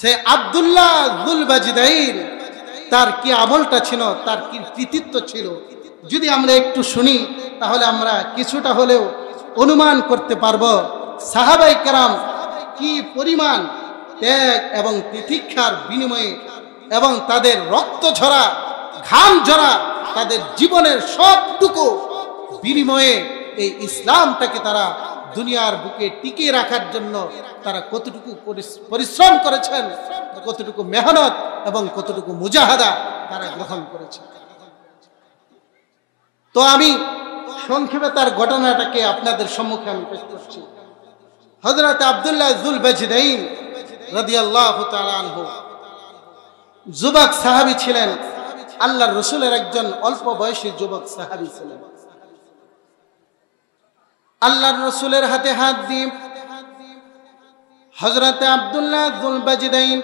সে আব্দুল্লাহ যুল বাজিদাইন, তার কি আমলটা ছিল, তার কি কৃতিত্ব ছিল, যদি আমরা একটু শুনি তাহলে আমরা কিছুটা হলেও অনুমান করতে পারবো সাহাবায়ে কেরাম কি পরিমাণ ত্যাগ এবং তিতিক্ষার বিনিময়ে এবং তাদের রক্ত ঝরা, ঘাম ঝরা, তাদের জীবনের সবটুকু বিনিময়ে এই ইসলামটাকে তারা দুনিয়ার বুকে টিকিয়ে রাখার জন্য তারা কতটুকু পরিশ্রম করেছেন, কতটুকু মেহনত এবং কতটুকু মুজাহাদা তারা গ্রহণ করেছেন। তো আমি সংক্ষেপে তার ঘটনাটাকে আপনাদের সম্মুখে আমি পেশ করছি। হযরত আব্দুল্লাহ যুল বাজিদাইন রাদিয়াল্লাহু তাআলা আনহু যুবক সাহাবী ছিলেন, আল্লাহর রসুলের একজন অল্প বয়সী যুবক সাহাবী ছিলেন। আল্লাহর রসুলের হাতে হাত দিয়ে হযরত আব্দুল্লাহ যুল বাজিদাইন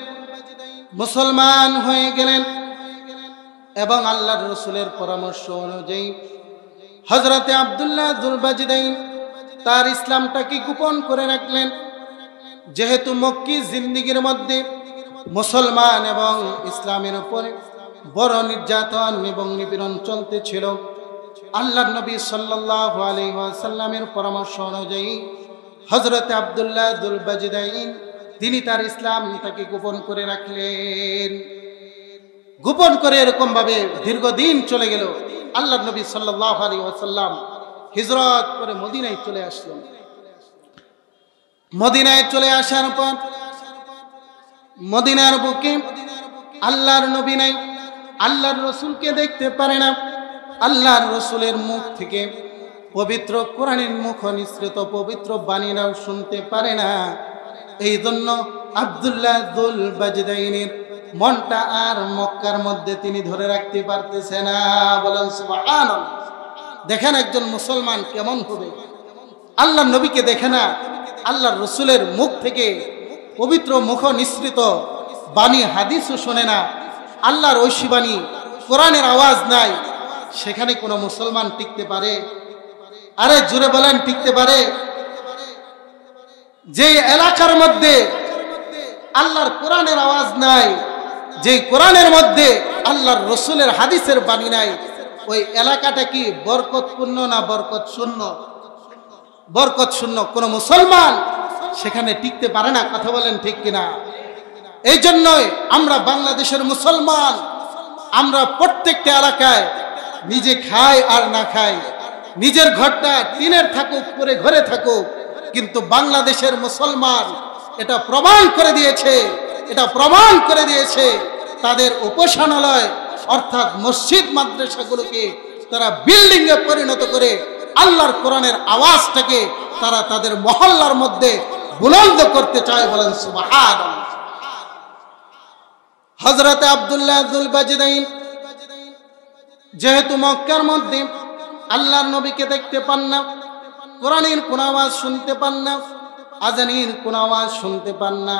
মুসলমান হয়ে গেলেন এবং আল্লাহর রসুলের পরামর্শ অনুযায়ী হযরত আব্দুল্লাহ যুল বাজিদাইন তার ইসলামটাকে গোপন করে রাখলেন। যেহেতু মক্কি জিন্দেগীর মধ্যে মুসলমান এবং ইসলামের উপরে বড় নির্যাতন এবং নিপীড়ন চলতেছিল, আল্লাহর নবী সাল্লাল্লাহু আলাইহি ওয়াসাল্লামের পরামর্শ অনুযায়ী হযরতে আব্দুল্লাহ যুল বাজদাইন তিনি তার ইসলামটাকে গোপন করে রাখলেন। গোপন করে এরকম ভাবে দীর্ঘদিন চলে গেল। আল্লাহর নবী সাল্লাল্লাহু আলাইহি ওয়াসাল্লাম হিজরত করে মদিনায় চলে আসলেন। মদিনায় চলে আসার পর মদিনার বুকে আল্লাহর নবী নাই, আল্লাহর রাসূলকে দেখতে পারে না। আল্লাহর রাসূলের মুখ থেকে পবিত্র কোরআনের মুখ নিঃসৃত পবিত্র বাণীরাও শুনতে পারে না। এই জন্য আব্দুল্লাহ যুল বাজদাইনের মনটা আর মক্কার মধ্যে তিনি ধরে রাখতে পারতেছে না। বলেন সুবহানাল্লাহ। দেখেন একজন মুসলমান কেমন হবে, আল্লাহর নবীকে দেখে না, আল্লাহর রাসূলের মুখ থেকে পবিত্র মুখ নিঃসৃত বাণী হাদিসও শোনে না, আল্লাহর ঐশী বাণী কোরআনের আওয়াজ নাই, সেখানে কোনো মুসলমান টিকতে পারে? আরে জুড়ে বলেন, টিকতে পারে? যে এলাকার মধ্যে আল্লাহর কোরআনের আওয়াজ নাই, যে কোরআনের মধ্যে আল্লাহর রাসূলের হাদিসের বাণী নাই, ওই এলাকাটা কি বরকতপূর্ণ না বরকত শূন্য? বরকত শূন্য। কোন মুসলমান সেখানে টিকতে পারে না। কথা বলেন ঠিক কিনা? এই জন্যই আমরা বাংলাদেশের মুসলমান, আমরা প্রত্যেকটা এলাকায় নিজে খাই আর না খাই, নিজের ঘরটা টিনের থাকুক করে ঘরে থাকুক, কিন্তু বাংলাদেশের মুসলমান এটা প্রমাণ করে দিয়েছে, এটা প্রমাণ করে দিয়েছে তাদের উপাসনালয় অর্থাৎ মসজিদ মাদ্রাসাগুলোকে তারা বিল্ডিং এ পরিণত করে আল্লাহর কোরআনের আওয়াজটাকে তারা তাদের মহল্লার মধ্যে বুলন্দ করতে চায়। বলেন সুবহানাল্লাহ। হযরতে আব্দুল্লাহ যুল বাজদাইন যেহেতু মক্কার মধ্যে আল্লাহর নবীকে দেখতে পান না, কোরআনের কোন আওয়াজ শুনতে পান না, আজানের কোন আওয়াজ শুনতে পান না,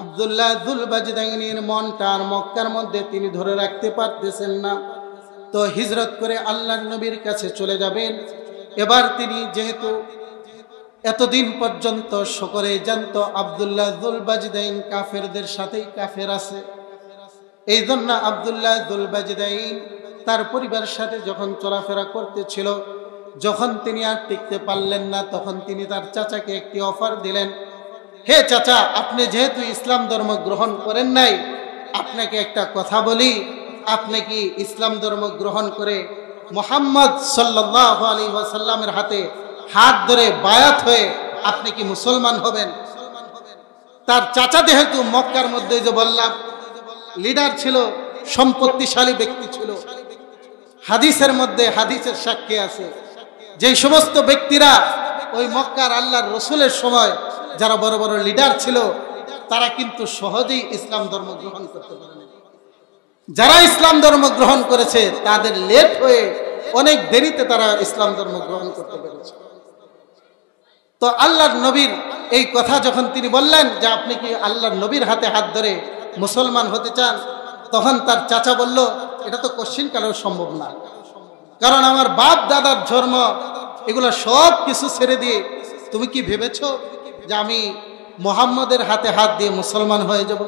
আব্দুল্লাহ যুল বাজদাইনের মনটা আর মক্কার মধ্যে তিনি ধরে রাখতে পারতেছেন না। তো হিজরত করে আল্লাহর নবীর কাছে চলে যাবেন। এবার তিনি যেহেতু এতদিন পর্যন্ত সকলে জানতো আব্দুল্লাহ যুল বাজদাইন কাফেরদের সাথেই কাফের আছে, এই জন্য আব্দুল্লাহ যুল বাজদাইন তার পরিবারের সাথে যখন চলাফেরা করতেছিল, যখন তিনি আর টিকতে পারলেন না, তখন তিনি তার চাচাকে একটি অফার দিলেন, হে চাচা, আপনি যেহেতু ইসলাম ধর্ম গ্রহণ করেন নাই, আপনাকে একটা কথা বলি, আপনি কি ইসলাম ধর্ম গ্রহণ করে মুহাম্মদ সাল্লাল্লাহু আলাইহি ওয়াসাল্লামের হাতে হাত ধরে বায়াত হয়ে আপনি কি মুসলমান হবেন? তার চাচা যেহেতু মক্কার মধ্যে যে বললাম লিডার ছিল, সম্পত্তিশালী ব্যক্তি ছিল, হাদিসের মধ্যে হাদিসের সাক্ষী আছে, যে সমস্ত ব্যক্তিরা ওই মক্কার আল্লাহর রাসূলের সময় যারা বড় বড় লিডার ছিল, তারা কিন্তু সহজেই ইসলাম ধর্ম গ্রহণ করতে পারেনি। যারা ইসলাম ধর্ম গ্রহণ করেছে তাদের লেট হয়ে অনেক দেরিতে তারা ইসলাম ধর্ম গ্রহণ করতে পেরেছে। তো আল্লাহর নবীর এই কথা যখন তিনি বললেন যে আপনি কি আল্লাহর নবীর হাতে হাত ধরে মুসলমান হতে চান, তখন তার চাচা বলল, এটা তো কোশ্চিন কালেও সম্ভব না, কারণ আমার বাপ দাদার ধর্ম এগুলো সব কিছু ছেড়ে দিয়ে তুমি কি ভেবেছ যে আমি মুহাম্মদের হাতে হাত দিয়ে মুসলমান হয়ে যাব?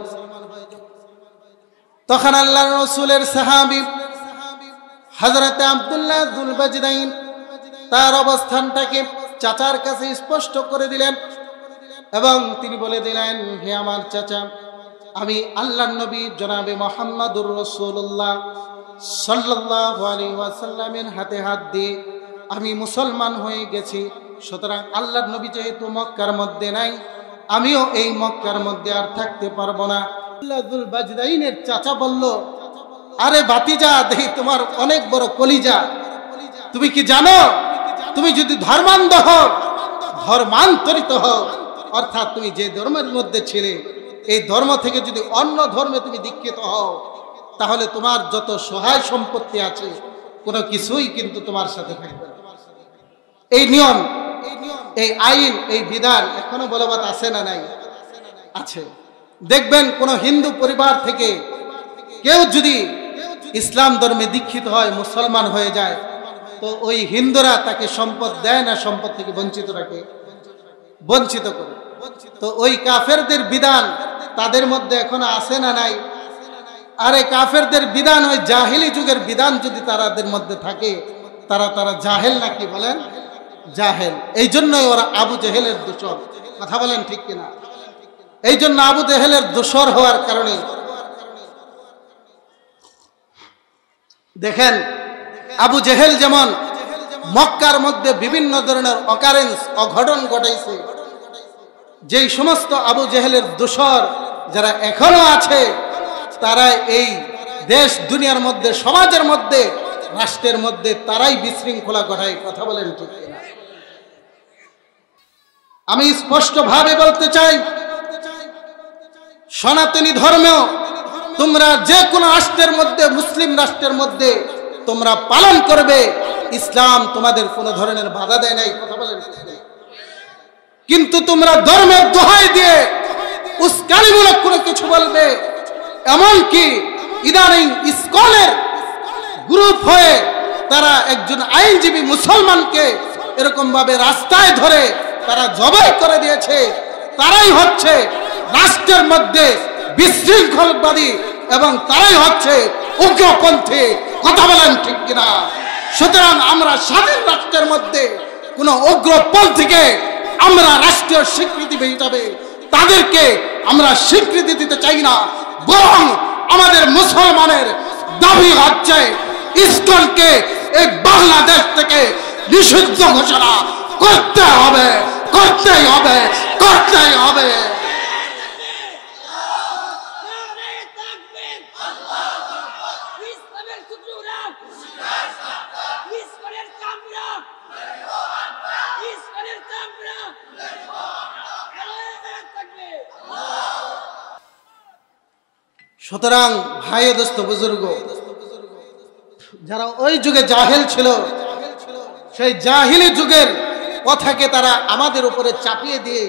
তখন আল্লাহর রাসূলের সাহাবী হযরতে আব্দুল্লাহ যুল বাজদাইন তার অবস্থানটাকে চাচার কাছে স্পষ্ট করে দিলেন এবং তিনি বলে দিলেন, হে আমার চাচা, আমি আল্লাহর নবী জনাবে মুহাম্মদুর রাসূলুল্লাহ সাল্লাল্লাহু আলাইহি ওয়াসাল্লামের হাতে হাত দিয়ে আমি মুসলমান হয়ে গেছি। সুতরাং আল্লাহর নবী যেহেতু মক্কার মধ্যে নাই, আমিও এই মক্কার মধ্যে আর থাকতে পারবো না। আব্দুল্লাহ যুল বাজদাইনের চাচা বলল, আরে ভাতিজা, দেখি তোমার অনেক বড় কলিজা, তুমি কি জানো তুমি যদি ধর্মান্ধ হও, ধর্মান্তরিত হও, অর্থাৎ তুমি যে ধর্মের মধ্যে ছিলে এই ধর্ম থেকে যদি অন্য ধর্মে তুমি দীক্ষিত হও, তাহলে তোমার যত সহায় সম্পত্তি আছে কোনো কিছুই কিন্তু তোমার সাথে থাকবে না। এই নিয়ম, এই আইন, এই বিধান এখনো বলবৎ আছে না নাই? আছে। দেখবেন কোন হিন্দু পরিবার থেকে কেউ যদি ইসলাম ধর্মে দীক্ষিত হয়, মুসলমান হয়ে যায়, তো ওই হিন্দুরা তাকে সম্পদ দেয় না, সম্পদ থেকে বঞ্চিত রাখে, বঞ্চিত করে। তো ওই কাফেরদের বিধান তাদের মধ্যে এখনো আছে না নাই? আরে কাফেরদের বিধান ওই জাহিলি যুগের বিধান যদি তাদের মধ্যে থাকে, তারা জাহেল নাকি বলেন? জাহেল। এই জন্যই ওরা আবু জেহেলের দোসর। কথা বলেন ঠিক কিনা? এই জন্য আবু জেহেলের দোসর হওয়ার কারণে দেখেন, আবু জেহেল যেমন মক্কার মধ্যে বিভিন্ন ধরনের অঘটন ঘটাইছে, যেই সমস্ত আবু জেহেলের দোসর যারা এখনো আছে, তারা এই দেশ দুনিয়ার মধ্যে, সমাজের মধ্যে, রাষ্ট্রের মধ্যে তারাই বিশৃঙ্খলা ঘটায়। কথা বলেন ঠিক কিনা? আমি স্পষ্টভাবে বলতে চাই, সনাতনী ধর্ম তোমরা যে কোনো রাষ্ট্রের মধ্যে, মুসলিম রাষ্ট্রের মধ্যে তোমরা পালন করবে, ইসলাম তোমাদের কোনো ধরনের বাধা দেয় নাই। কথা বলেন ঠিক কিনা? কিন্তু তোমরা ধর্মের দোহাই দিয়ে উস্কানিমূলক কোনো কিছু বলবে, এমনকি ইদানিং ইসকনের গ্রুপ হয়ে তারা একজন আইনজীবী মুসলমানকে এরকম ভাবে রাস্তায় ধরে তারা জবাই করে দিয়েছে। তারাই হচ্ছে রাষ্ট্রের মধ্যে বিশৃঙ্খলবাদী এবং তারাই হচ্ছে উগ্রপন্থী। কথা বলেন ঠিক কিনা? সুতরাং আমরা স্বাধীন রাষ্ট্রের মধ্যে কোন উগ্রপন্থীকে আমরা রাষ্ট্রীয় স্বীকৃতি হিসাবে তাদেরকে আমরা স্বীকৃতি দিতে চাই না, বরং আমাদের মুসলমানের দাবি হচ্ছে ইসকনকে এই বাংলাদেশ থেকে নিষিদ্ধ ঘোষণা করতে হবে, করতেই হবে, করতেই হবে। সুতরাং ভাই দোস্ত বুজুর্গ, যারা ওই যুগে জাহেল ছিল, সেই জাহিলি যুগের কথাকে তারা আমাদের উপরে চাপিয়ে দিয়ে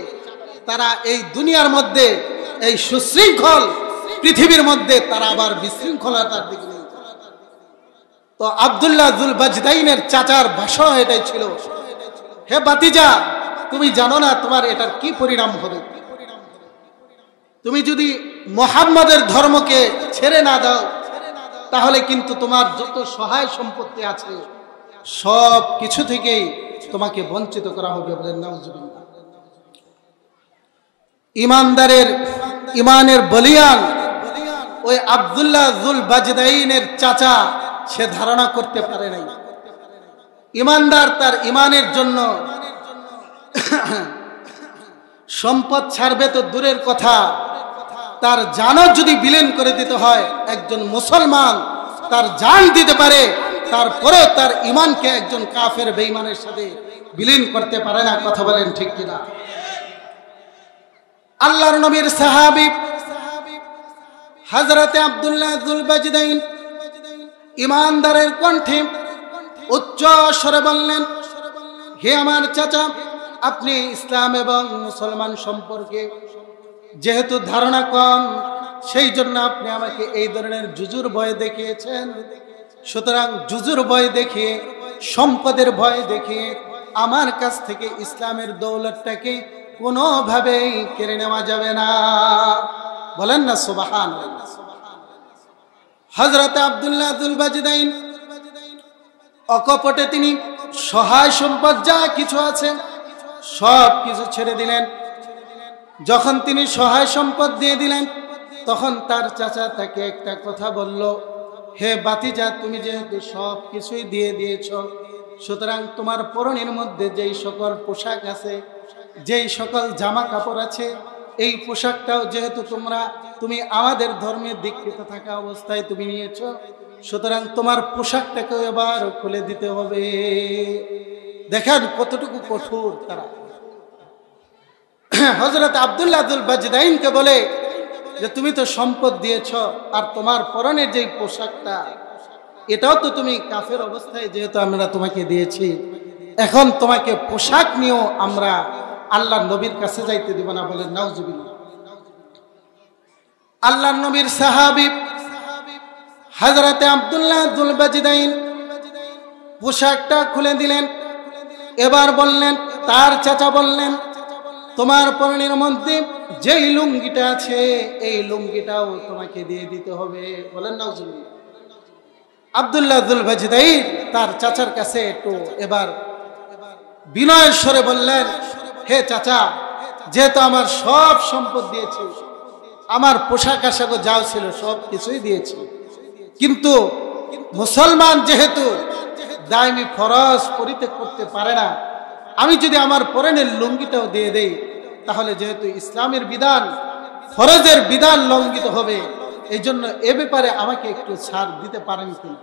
তারা এই দুনিয়ার মধ্যে, এই সুশৃঙ্খল পৃথিবীর মধ্যে তারা আবার বিশৃঙ্খলতার দিকে নিয়ে। তো আব্দুল্লাহ যুল বাজদাইনের চাচার ভাষণ এটাই ছিল, হে বাতিজা, তুমি জানো না তোমার এটার কি পরিণাম হবে? তুমি যদি মুহাম্মাদের ধর্মকে ছেড়ে না দাও, তাহলে কিন্তু তোমার যত সহায় সম্পত্তি আছে সব কিছু থেকেই তোমাকে বঞ্চিত করা হবে। বলেন নাউজুবিল্লাহ। ইমানদারের ইমানের বলিয়ান ওই আব্দুল্লাহ যুল বাজদাইনের চাচা সে ধারণা করতে পারে নাই। ইমানদার তার ইমানের জন্য সম্পদ ছাড়বে তো দূরের কথা, তার জানও যদি বিলীন করে দিতে হয়, একজন মুসলমান তার জান দিতে পারে, তারপরেও তার ইমানকে একজন কাফের বেঈমানের সাথে বিলীন করতে পারে না। কথা বলেন ঠিক কিনা? আল্লাহর নবীর সাহাবী হযরতে আব্দুল্লাহ যুল বাজদাইন ইমানদারের কণ্ঠে উচ্চ স্বরে বললেন, হে আমার চাচা, আপনি ইসলাম এবং মুসলমান সম্পর্কে যেহেতু ধারণা কম, সেই জন্য আপনি আমাকে এই ধরনের জুজুর ভয় দেখিয়েছেন। সুতরাং জুজুর ভয় দেখিয়ে, সম্পদের ভয় দেখিয়ে আমার কাছ থেকে ইসলামের দৌলতটাকে কোনোভাবেই কেড়ে নেওয়া যাবে না। বলেন না সুবহানাল্লাহ। হযরত আব্দুল্লাহ যুল বাজদাইন অকপটে তিনি সহায় সম্পদ যা কিছু আছে সব কিছু ছেড়ে দিলেন। যখন তিনি সহায় সম্পদ দিয়ে দিলেন, তখন তার চাচা তাকে একটা কথা বলল, হে বাতিজা, তুমি যেহেতু সব কিছুই দিয়ে দিয়েছ, সুতরাং তোমার পরনের মধ্যে যেই সকল পোশাক আছে, যেই সকল জামা কাপড় আছে, এই পোশাকটাও যেহেতু তুমি আমাদের ধর্মে দীক্ষিত থাকা অবস্থায় তুমি নিয়েছ, সুতরাং তোমার পোশাকটাকেও এবার খুলে দিতে হবে। দেখেন কতটুকু কঠোর তারা। হযরত আব্দুল্লাহ যুল বাজদাইনকে বলে যে তুমি তো সম্পদ দিয়েছ, আর তোমার পরনের যে পোশাকটা, এটাও তো তুমি কাফের অবস্থায় যেহেতু আমরা তোমাকে দিয়েছি, এখন তোমাকে পোশাক নিয়েও আমরা আল্লাহর নবীর কাছে যাইতে দিব না। বলেন নাউজুবিল্লাহ। আল্লাহর নবীর সাহাবী হযরতে আব্দুল্লাহ যুল বাজদাইন পোশাকটা খুলে দিলেন। এবার বললেন, তার চাচা বললেন, তোমার পরনের মধ্যে যেই লুঙ্গিটা আছে, এই লুঙ্গিটাও তোমাকে দিয়ে দিতে হবে। বলেন নাউজুবিল্লাহ। আব্দুল্লাহ যুল বাজদাইন তার চাচার কাছে একটু এবার বিনয়ের স্বরে বললেন, হে চাচা, যেহেতু আমার সব সম্পদ দিয়েছি, আমার পোশাক আশাকও যাও ছিল সব কিছুই দিয়েছি, কিন্তু মুসলমান যেহেতু দায়মি ফরজ পরিত্যাগ করতে পারে না, আমি যদি আমার পরনের লুঙ্গিটাও দিয়ে দেই, তাহলে যেহেতু ইসলামের বিধান, ফরজের বিধান লঙ্ঘিত হবে, এই জন্য এ ব্যাপারে আমাকে একটু ছাড় দিতে পারেন কিনা?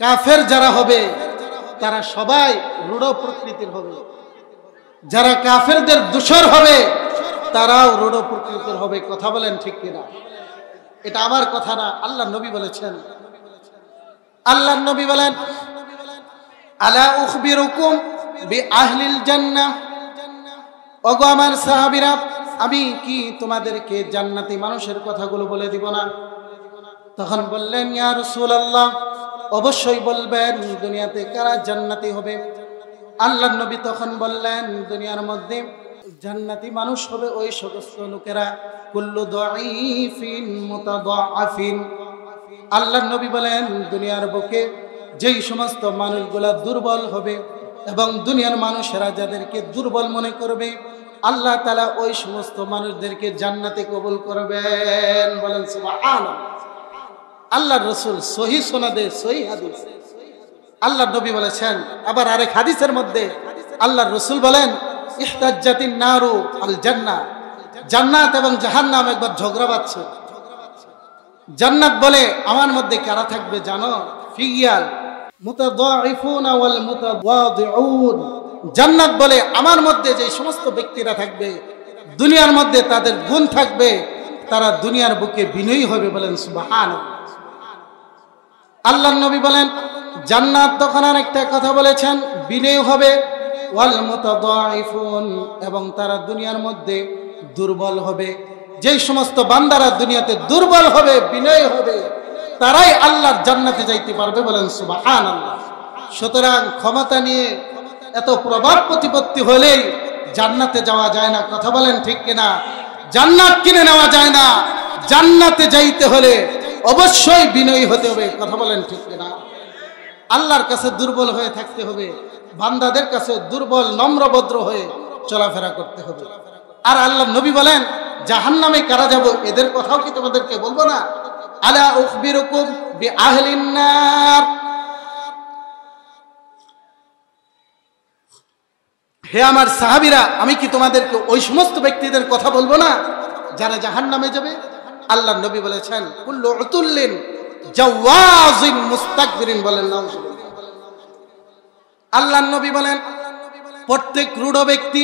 কাফের যারা হবে তারা সবাই রূঢ় প্রকৃতির হবে, যারা কাফেরদের দোসর হবে তারাও রূঢ় প্রকৃতির হবে। কথা বলেন ঠিক কিনা? এটা আমার কথা না, আল্লাহ নবী বলেছেন। আল্লাহ নবী বলেন, আলা উখবিরুকুম বিআহলিল জান্নাহ, ওগো আমার সাহাবীরা, আমি কি তোমাদেরকে জান্নাতি মানুষের কথাগুলো বলে দিব না? তখন বললেন, ইয়া রাসূলুল্লাহ, অবশ্যই বলবেন, দুনিয়াতে কারা জান্নাতি হবে? আল্লাহর নবী তখন বললেন, দুনিয়ার মধ্যে জান্নাতি মানুষ হবে ওই সমস্ত লোকেরা কুল্লু দাঈফিন মুতাদাআফিন। আল্লাহর নবী বলেন, দুনিয়ার বুকে যেই সমস্ত মানুষগুলা দুর্বল হবে এবং দুনিয়ার মানুষেরা যাদেরকে দুর্বল মনে করবে, আল্লাহ তাআলা ওই সমস্ত মানুষদেরকে জান্নাতে কবুল করবেন। বলেন সুবহানাল্লাহ। আল্লাহর রাসূল সহিহ সনদে সহিহ হাদিস আল্লাহর নবী বলেছেন। আবার আরেক হাদিসের মধ্যে আল্লাহর রাসূল বলেন, ইহতাজ্জাতিন নারু আল জান্নাহ, জান্নাত এবং জাহান্নাম একবার ঝগড়া বাঁধছে। জান্নাত বলে, আমার মধ্যে কারা থাকবে জানো? ফিয়াল মুতাদাঈফুনা ওয়াল মুতাওয়াদিউন। জান্নাত বলে, আমার মধ্যে যে সমস্ত ব্যক্তিরা থাকবে, দুনিয়ার মধ্যে তাদের গুণ থাকবে, তারা দুনিয়ার বুকে বিনয়ী হবে। বলেন সুবহানাল্লাহ। আল্লাহর নবী বলেন, জান্নাত তখন আরেকটা কথা বলেছেন, বিনয়ী হবে। ওয়াল মুতাদাঈফুন, এবং তারা দুনিয়ার মধ্যে দুর্বল হবে। যেই সমস্ত বান্দারা দুনিয়াতে দুর্বল হবে, বিনয়ী হবে, তারাই আল্লাহর জান্নাতে যাইতে পারবে। বলেন সুবহানাল্লাহ। সুতরাং ক্ষমতা নিয়ে এত প্রভাব প্রতিপত্তি হলেই জান্নাতে যাওয়া যায় না। কথা বলেন ঠিক কিনা? জান্নাত কিনে নেওয়া যায় না। জান্নাতে যাইতে হলে অবশ্যই বিনয়ী হতে হবে। কথা বলেন ঠিক কিনা? আল্লাহর কাছে দুর্বল হয়ে থাকতে হবে, বান্দাদের কাছে দুর্বল নম্রভদ্র হয়ে চলাফেরা করতে হবে। আর আল্লাহর নবী বলেন, জাহান্নামে কারা যাব এদের কথাও কি তোমাদেরকে বলবো না? আলা উখবিরুকুম বিআহলিন নার, হে আমার সাহাবীরা, আমি কি তোমাদেরকে ওই সমস্ত ব্যক্তিদের কথা বলবো না যারা জাহান্নামে যাবে? আল্লাহর নবী বলেছেন, কুল্লু উতুল্লিন জাওয়াজিন মুস্তাকবিরিন। বলেন নাউজুবিল্লাহ। আল্লাহর নবী বলেন, প্রত্যেক রূঢ় ব্যক্তি,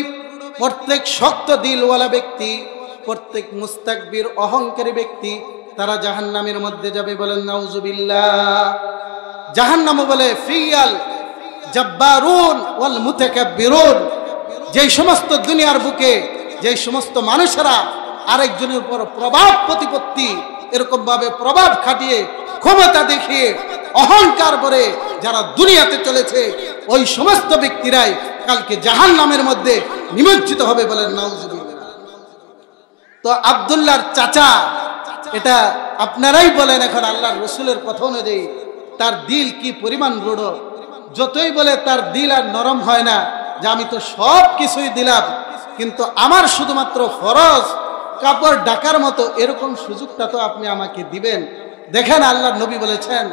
প্রত্যেক শক্ত দিলওয়ালা ব্যক্তি, প্রত্যেক মুস্তাকবির অহংকারী ব্যক্তি, তারা জাহান্নামের মধ্যে যাবে। বলেন নাউজুবিল্লাহ। জাহান্নাম বলে ফিয়াল জাব্বারুন ওয়াল মুতাকাব্বিরুন, যেই সমস্ত দুনিয়ার বুকে যেই সমস্ত মানুষেরা আরেকজনের উপর প্রভাব প্রতিপত্তি এরকম ভাবে প্রভাব খাটিয়ে ক্ষমতা দেখিয়ে অহংকার করে যারা দুনিয়াতে চলেছে, ওই সমস্ত ব্যক্তিরাই কালকে জাহান্নামের মধ্যে নিমজ্জিত হবে। বলেন নাউজুবিল্লাহ। তো আব্দুল্লাহর চাচা, এটা আপনারাই বলেন এখন আল্লাহর রাসূলের কথা অনুযায়ী তার দিল কি পরিমাণ রূঢ়। যতই বলে তার দিল আর নরম হয় না, যে আমি তো সব কিছুই দিলাম, কিন্তু আমার শুধুমাত্র ফরজ কাপড় ঢাকার মতো এরকম সুযোগটা তো আপনি আমাকে দিবেন। দেখেন আল্লাহর নবী বলেছেন,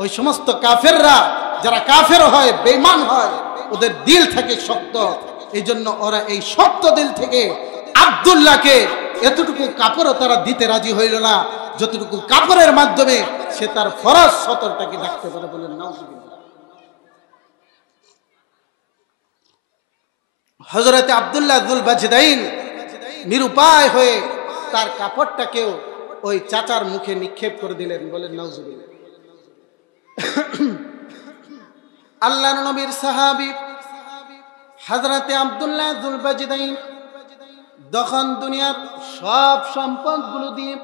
ওই সমস্ত কাফেররা যারা কাফের হয়, বেঈমান হয়, ওদের দিল থাকে শক্ত। এই জন্য ওরা এই শক্ত দিল থেকে আব্দুল্লাহকে এতটুকু কাপড়ও তারা দিতে রাজি হইল না, যতটুকু কাপড়ের মাধ্যমে সে তার ফরজ সতরটাকে ডাকতে পারে। বলেন নাউজুবিল্লাহ। হযরত আব্দুল্লাহ যুল বাজদাইন নিরুপায় হয়ে তার কাপড়টাকেও ওই চাচার মুখে নিক্ষেপ করে দিলেন। বলেন নাউজুবিল্লাহ। আল্লাহর নবীর সাহাবী হযরত আব্দুল্লাহ যুল বাজদাইন যখন দুনিয়ার সব সম্পদগুলো দিয়ে,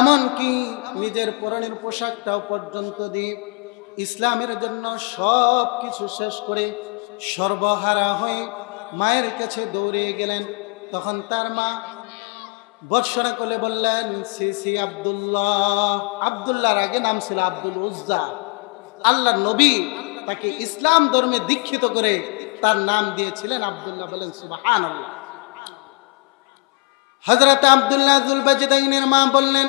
এমনকি নিজের পরনের পোশাকটাও পর্যন্ত দিয়ে ইসলামের জন্য সব কিছু শেষ করে সর্বহারা হয়ে মায়ের কাছে দৌড়ে গেলেন, তখন তার মা বর্ষনা করে বললেন, সি আব্দুল্লাহ। আব্দুল্লাহর আগে নাম ছিল আব্দুল উজ্জা। আল্লাহর নবী তাকে ইসলাম ধর্মে দীক্ষিত করে তার নাম দিয়েছিলেন আব্দুল্লাহ। বলেন সুবহানাল্লাহ। হযরত আব্দুল্লাহ যুল বাজদাইনের মা বললেন,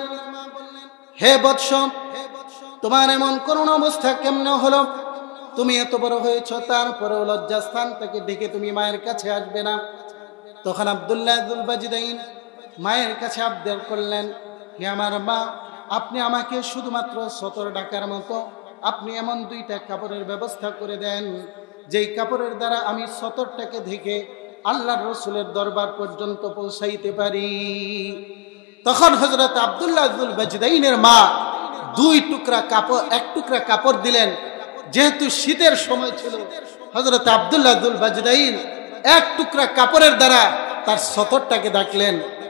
হে বৎস, তোমার এমন করুণ অবস্থা কেমনে হলো? তুমি এত বড় হয়েছ, তারপরেও লজ্জাস্থান থেকে ডেকে তুমি মায়ের কাছে আসবে না? তখন আব্দুল্লাহ যুল বাজদাইন মায়ের কাছে আবদার করলেন, হে আমার মা, আপনি আমাকে শুধুমাত্র সতর ডাকার মতো আপনি এমন দুইটা কাপড়ের ব্যবস্থা করে দেন, যেই কাপড়ের দ্বারা আমি সতরটাকে ঢেকে আল্লাহর রসুলের দরবার পর্যন্ত পৌঁছাইতে পারি। তখন হযরত আব্দুল্লাহ যুল বাজদাইনের মা এক টুকরা কাপড় দিলেন। যেহেতু শীতের সময় ছিল, হযরত আব্দুল্লাহ যুল বাজদাইন এক টুকরা কাপড়ের দ্বারা তার সতরটাকে ঢাকলেন।